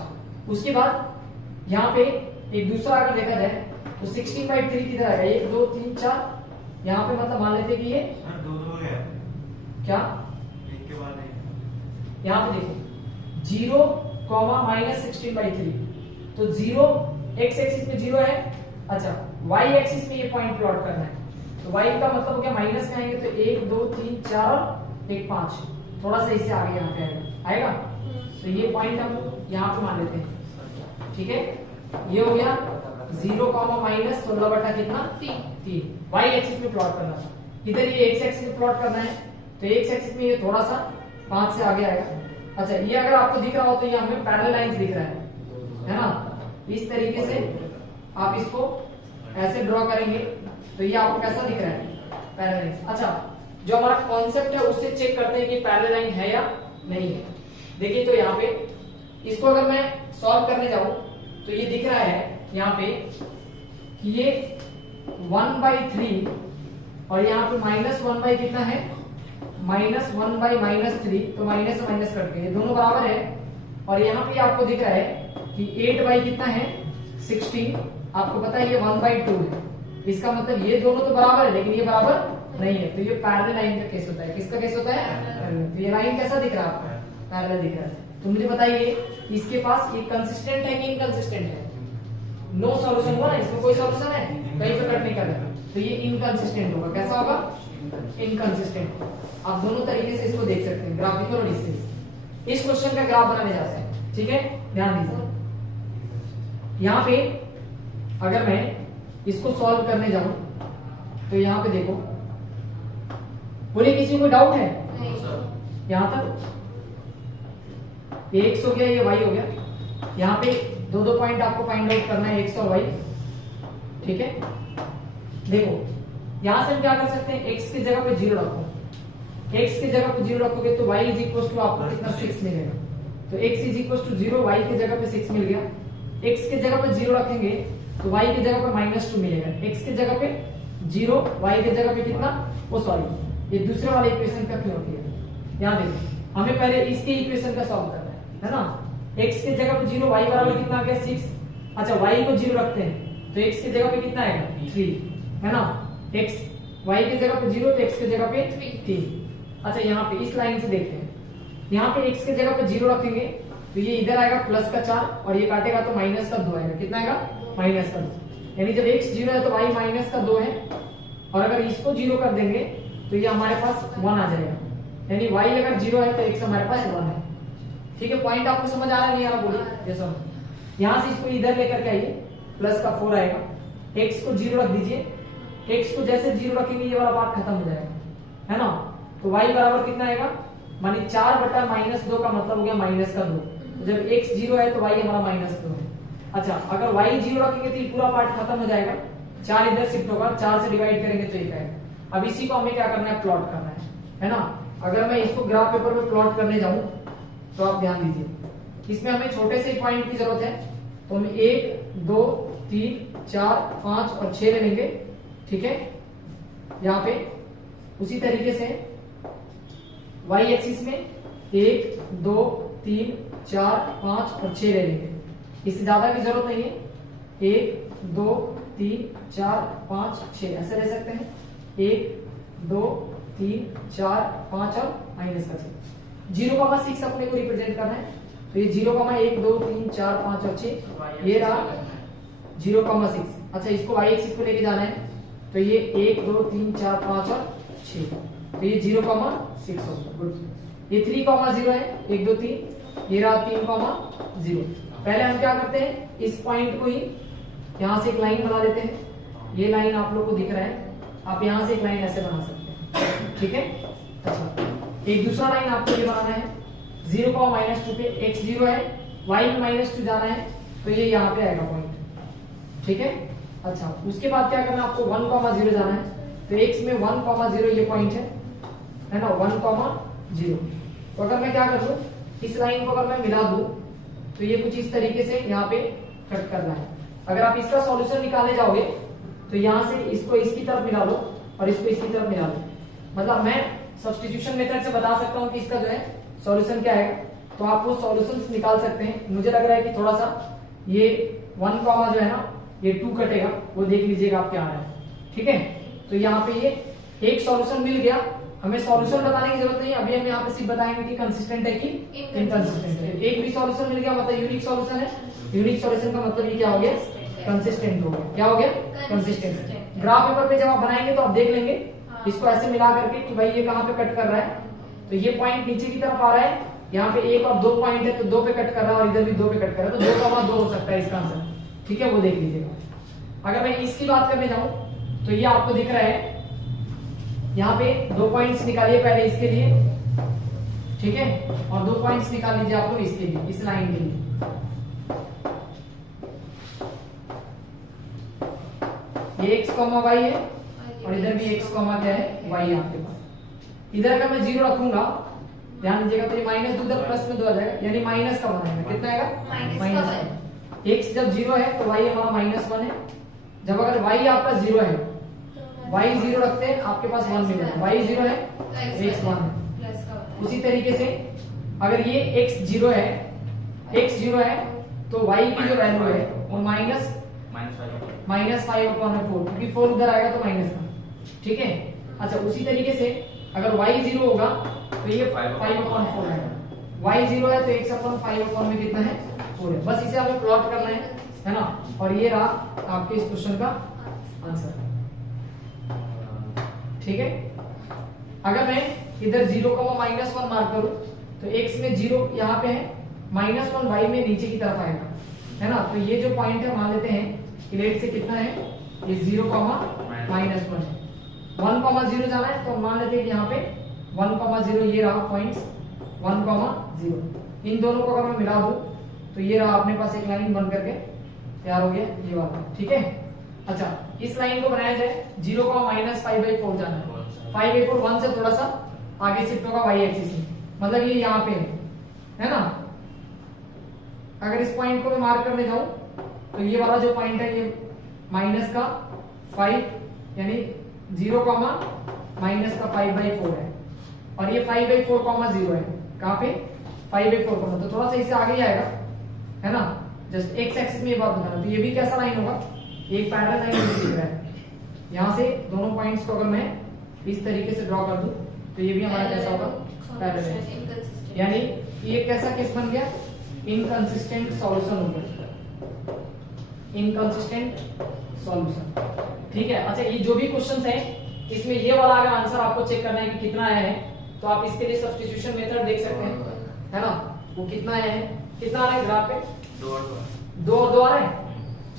उसके बाद यहाँ पे एक दूसरा अगर देखा जाए तो 16/3 किधर आएगा, 1 2 3 4, यहाँ पे मतलब मान लेते कि ये दो दो है क्या, एक के बाद एक। यहाँ पे देखो 0, -16/3, तो 0 x एक्सिस में 0 है। अच्छा y एक्सिस में ये पॉइंट प्लॉट करना है, तो y का मतलब क्या माइनस में आएंगे, तो 1 2 3 4 और 1 5, थोड़ा सा इससे आगे यहाँ पे आएगा, तो ये पॉइंट हम यहाँ पे मान लेते हैं। ठीक है, ये हो गया 0, -16 बटा कितना 3 y एक्सिस में प्लॉट करना था। इधर ये x एक्सिस में प्लॉट करना है, तो x एक्सिस में ये थोड़ा सा 5 से आगे आएगा। अच्छा ये अगर आपको दिख रहा हो तो ये हमें पैरेलल लाइंस दिख रहा है ना, इस तरीके से आप इसको ऐसे ड्रॉ करेंगे तो ये आपको कैसा दिख रहा है, पैरेलल लाइंस। अच्छा जो हमारा कॉन्सेप्ट है उससे चेक करते हैं कि पैरेलल लाइन है या नहीं है। देखिए तो यहाँ पे इसको अगर मैं सॉल्व करने जाऊं तो ये दिख रहा है यहाँ पे कि ये 1/3 और यहाँ पे -1 कितना है, -1/-3, तो माइनस से माइनस कट गए, दोनों बराबर है। और यहाँ पे आपको दिख रहा है कि 8 कितना है 16, आपको पता है ये 1/2 है, इसका मतलब ये दोनों तो बराबर है लेकिन ये बराबर नहीं है, तो ये पैरेलल लाइन का केस होता है। किसका केस होता है, तो ये लाइन कैसा दिख रहा है आपको, पैरेलल दिख रहा है। तो मुझे बताइए इसके पास ये कंसिस्टेंट है कि इनकंसिस्टेंट है, नो सॉल्यूशन हुआ ना, इसमें कोई सॉल्यूशन है, कहीं पे कट नहीं कर रहा, तो ये इनकंसिस्टेंट होगा। कैसा होगा, इनकंसिस्टेंट। आप दोनों तरीके से इसको देख सकते हैं, ग्राफिकल और इससे। इस क्वेश्चन का ग्राफ बनाने जाते हैं, ठीक है, ध्यान दीजिए। यहाँ पे अगर मैं इसको सॉल्व करने जाऊं तो यहाँ पे देखो, बोले किसी को डाउट है यहाँ तक, x हो गया, ये y हो गया। यहाँ पे दो पॉइंट आपको फाइंड आउट करना है, x और y, ठीक है। देखो यहां से हम क्या कर सकते हैं, x की जगह पे 0 रखो, x की जगह पे 0 रखोगे तो y इज इक्वल टू आपको कितना 6 मिलेगा, तो x is equal to 0, y की जगह पे 6 मिल गया। x की जगह पे 0 रखेंगे तो y की जगह पे -2 मिलेगा, x की जगह पे 0, y की जगह पे कितना, वो सॉरी ये दूसरे वाले इक्वेशन का क्यों किया, यहाँ देखो हमें पहले इसके इक्वेशन का सॉल्व करना है ना। x की जगह पे 0, y बराबर कितना आ गया 6। अच्छा y को 0 रखते हैं तो x की जगह पे कितना आएगा 3, है ना, x y की जगह पे 0 तो x की जगह पे 3। अच्छा यहाँ पे इस लाइन से देखते हैं, यहाँ पे x की जगह पे 0 रखेंगे तो ये इधर आएगा +4 और ये काटेगा तो -2 आएगा, कितना आएगा -2, यानी जब x 0 है तो y -2 है, और अगर इसको 0 कर देंगे तो ये हमारे पास 1 आ जाएगा, यानी y अगर 0 है तो x हमारे पास 1 है। ठीक है, पॉइंट आपको समझ आ रहा है नहीं आ रहा, बोलिए। ये समझ, यहाँ से इसको इधर लेकर के आइए, +4 आएगा, x को 0 रख दीजिए, x को जैसे 0 रखेंगे ये वाला पार्ट खत्म हो जाएगा, है ना, तो y बराबर कितना आएगा, मानी 4 बटा -2 का मतलब हो गया -2, तो जब x 0 है तो y हमारा -2 है। अच्छा अगर y 0 रखेंगे तो ये पूरा पार्ट खत्म हो जाएगा, 4 इधर शिफ्ट होगा, 4 से डिवाइड करेंगे तो 1 आएगा। अब इसी को हमें क्या करना है, प्लॉट करना है ना। अगर मैं इसको ग्राफ पेपर में प्लॉट करने जाऊं तो आप ध्यान दीजिए, इसमें हमें छोटे से पॉइंट की जरूरत है, तो हम 1 2 3 4 5 और 6 ले लेंगे, ठीक है। यहाँ पे उसी तरीके से y एक्सिस में 1 2 3 4 5 और 6 ले लेंगे, इससे ज्यादा की जरूरत नहीं है, 1 2 3 4 5 6 ऐसे ले सकते हैं, 1 2 3 4 5 और -6, 0,6 अपने को रिप्रेजेंट करना है, तो ये 0,1 2 3 4 5 और 6 ये रहा 0,6। अच्छा इसको y एक्सिस पे लेके जाना है तो ये 1 2 3 4 5 और 6, तो ये 0,6 होगा, गुड। ये 3,0 है, 1 2 3, ये रहा 3,0। पहले हम क्या करते हैं, इस पॉइंट को ही यहाँ से एक लाइन बना लेते हैं, ये लाइन आप लोग को दिख रहा है, आप यहाँ से एक लाइन ऐसे बना सकते हैं, ठीक है। अच्छा एक दूसरा लाइन आपको ये बनाना है 0,-2 पे, x 0 है, y में -2 जाना है तो ये यहाँ पे आएगा पॉइंट, ठीक है। अच्छा उसके बाद क्या करना है, आपको 1,0 जाना है, तो x में 1,0 ये पॉइंट है ना, 1,0। तो अगर मैं क्या कर दूं, इस लाइन को अगर मैं मिला दूं तो ये कुछ इस तरीके से यहाँ पे कट करना है। अगर आप इसका सॉल्यूशन निकालने जाओगे तो यहाँ से इसको इसकी तरफ मिला लो और इसको इसकी तरफ मिला लो, मतलब मैं सब्स्टिट्यूशन मेथड से बता सकता हूँ कि इसका जो है सॉल्यूशन क्या है, तो आप वो सॉल्यूशंस निकाल सकते हैं। मुझे लग रहा है कि थोड़ा सा ये 1 कॉमा जो है ना ये 2 कटेगा, वो देख लीजिएगा आप क्या आ रहा है। ठीक है, तो यहाँ पे ये एक सॉल्यूशन मिल गया। हमें सॉल्यूशन बताने की जरूरत नहीं है, अभी हम यहाँ पे सिर्फ बताएंगे कि कंसिस्टेंट है कि इनकंसिस्टेंट है। एक भी सॉल्यूशन मिल गया मतलब यूनिक सॉल्यूशन है। यूनिक सॉल्यूशन का मतलब ये क्या हो गया, कंसिस्टेंट हो गया। क्या हो गया, कंसिस्टेंट। ग्राफ पेपर पे जब आप बनाएंगे तो आप देख लेंगे इसको ऐसे मिला करके कि भाई ये कहाँ पे कट कर रहा है, तो ये पॉइंट नीचे की तरफ आ रहा है, यहाँ पे 1 और 2 पॉइंट है तो 2 पे कट कर रहा है और इधर भी 2 पे कट कर रहा है, तो 2,2 हो सकता है इसका आंसर। ठीक है, वो देख लीजिएगा। अगर मैं इसकी बात करने जाऊं तो ये आपको दिख रहा है, यहाँ पे 2 पॉइंट्स निकालिए पहले इसके लिए, ठीक है, और 2 पॉइंट्स निकाल लीजिए आप लोग इसके लिए, इस लाइन के लिए। ये x, y है और इधर भी x, क्या है, y है आपके पास। इधर का मैं 0 रखूंगा, ध्यान दीजिएगा, तो ये माइनस उधर प्लस में 2 आ जाएगा, यानी माइनस का बनाएगा, कितना आएगा, माइनस। x जब 0 है तो y हमारा -1 है। जब अगर y आपका 0 है, y 0 रखते हैं आपके पास 1 मिलेगा, y 0 है x 1 है। उसी तरीके से अगर ये x 0 है, x 0 है तो y की जो वैल्यू है वो -5/4, क्योंकि 4 उधर आएगा तो माइनस का। ठीक है, अच्छा उसी तरीके से अगर y 0 होगा तो ये 5/4 आएगा। y 0 है तो x/5 में कितना है, 4 है। बस इसे हमें प्लॉट करना है ना, और ये रहा आपके इस क्वेश्चन का आंसर। ठीक है, अगर मैं इधर 0, -1 मार्क करूं तो x में 0 यहाँ पे है, -1 y में नीचे की तरफ आएगा, है ना। तो ये जो पॉइंट है मान लेते हैं कि रेट से कितना है, ये 0, -1 है। 1, 0 जाना है तो मान लेते हैं कि यहाँ पे 1, 0 ये रहा पॉइंट्स 1, 0। इन दोनों को अगर मैं मिला दूं तो ये रहा अपने पास एक लाइन बन करके तैयार हो गया, ये वाला। ठीक है, अच्छा इस लाइन को बनाया जाए, 0, -5/4 जाना है, 5/4 1 से थोड़ा सा आगे शिफ्ट होगा y एक्सिस में, मतलब ये यहाँ पे है ना। अगर इस पॉइंट को मैं मार्क करने जाऊं तो ये वाला जो पॉइंट है ये माइनस का 5 यानी 0, -5/4 है, और ये 5/4, 0 है। कहाँ पे, 5/4, तो थोड़ा सा इससे आगे ही आएगा, है ना। जस्ट एक्स एक्सिस में ये बात बताना, तो ये भी कैसा लाइन होगा, एक पैरेलल लाइन दिख रहा है। यहाँ से दोनों पॉइंट्स को अगर मैं इस तरीके से ड्रॉ कर दूं तो ये भी हमारा कैसा होगा, पैरेलल है, यानी ये कैसा केस बन गया, इनकंसिस्टेंट सॉल्यूशन हो गया, इनकंसिस्टेंट सॉल्यूशन। ठीक है, अच्छा ये जो भी क्वेश्चंस है इसमें ये वाला अगर आंसर आपको चेक करना है कि कितना आया है तो आप इसके लिए सब्स्टिट्यूशन मेथड देख सकते हैं, है ना। वो कितना आया है, कितना आ रहा है ग्राफ पे, 2 और 2 आ रहा है।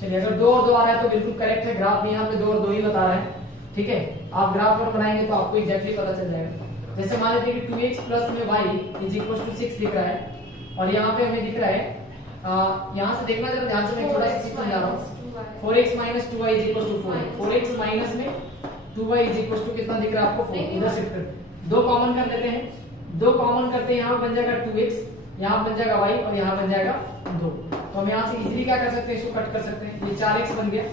चलिए अगर 2 और 2 आ रहा है तो बिल्कुल करेक्ट है, ग्राफ भी यहाँ पे 2 और 2 ही बता रहा है। ठीक है, आप ग्राफ पर बनाएंगे तो आपको एग्जैक्टली पता चल जाएगा। जैसे मान लेते हैं कि 2x प्लस में y = 6 दिख रहा है, और यहाँ पे हमें दिख रहा है, यहाँ से देखना जरा ध्यान से, मैं थोड़ा सा चीज समझा रहा हूँ। 4x - 2y = 4, 4x माइनस में 2y = कितना दिख रहा है आपको, 4। इधर शिफ्ट कर 2 कॉमन कर लेते हैं, 2 कॉमन करते हैं, यहाँ बन जाएगा 2x, यहाँ बन जाएगा y और यहाँ बन जाएगा 2। तो हम यहाँ से इजीली क्या कर सकते हैं, इसको कट कर सकते हैं। ये 4x बन गया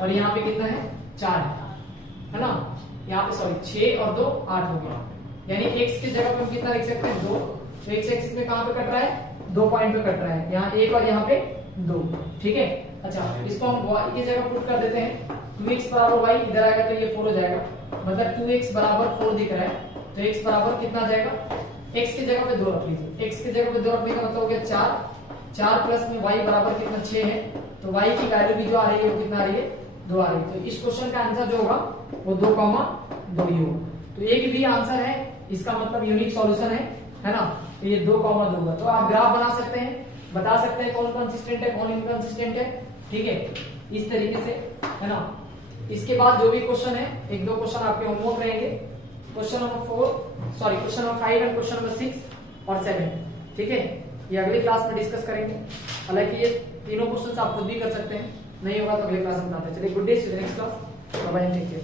और यहाँ पे कितना है, 4 है ना। यहाँ पे सॉरी 6 और 2 8 हो गया, यानी x की जगह पे हम कितना लिख सकते हैं, 2। तो x एक्सिस में कहाँ पे कट रहा है, 2 पॉइंट पे कट रहा है, यहाँ 1 और यहाँ पे 2। ठीक है, अच्छा इसको हम y की जगह पुट कर देते हैं, 2x = y, इधर आएगा तो ये 4 हो जाएगा, मतलब 2x = 4 दिख रहा है, तो x बराबर कितना आ जाएगा, x की जगह पे 2 रख लीजिए, x की जगह पे 2 रखने का मतलब हो गया 4 प्लस में y बराबर कितना, 6 है, तो y की वैल्यू भी जो आ रही है वो कितना आ रही है, 2 आ रही है। तो इस क्वेश्चन का आंसर जो होगा वो 2,2 ही होगा। तो एक भी आंसर है, इसका मतलब यूनिक सॉल्यूशन है ना। तो ये 2,2 होगा। तो आप ग्राफ बना सकते हैं, बता सकते हैं कौन कंसिस्टेंट है कौन इनकंसिस्टेंट है। ठीक है, इस तरीके से, है ना। इसके बाद जो भी क्वेश्चन है, 1-2 क्वेश्चन आपके होमवर्क रहेंगे, question number 5 and question number 6 और 7। ठीक है, ये अगली क्लास में डिस्कस करेंगे। हालांकि ये तीनों क्वेश्चन आप खुद भी कर सकते हैं, नहीं होगा तो अगले क्लास में बताते हैं। चलिए, good day, next class, bye bye, take care.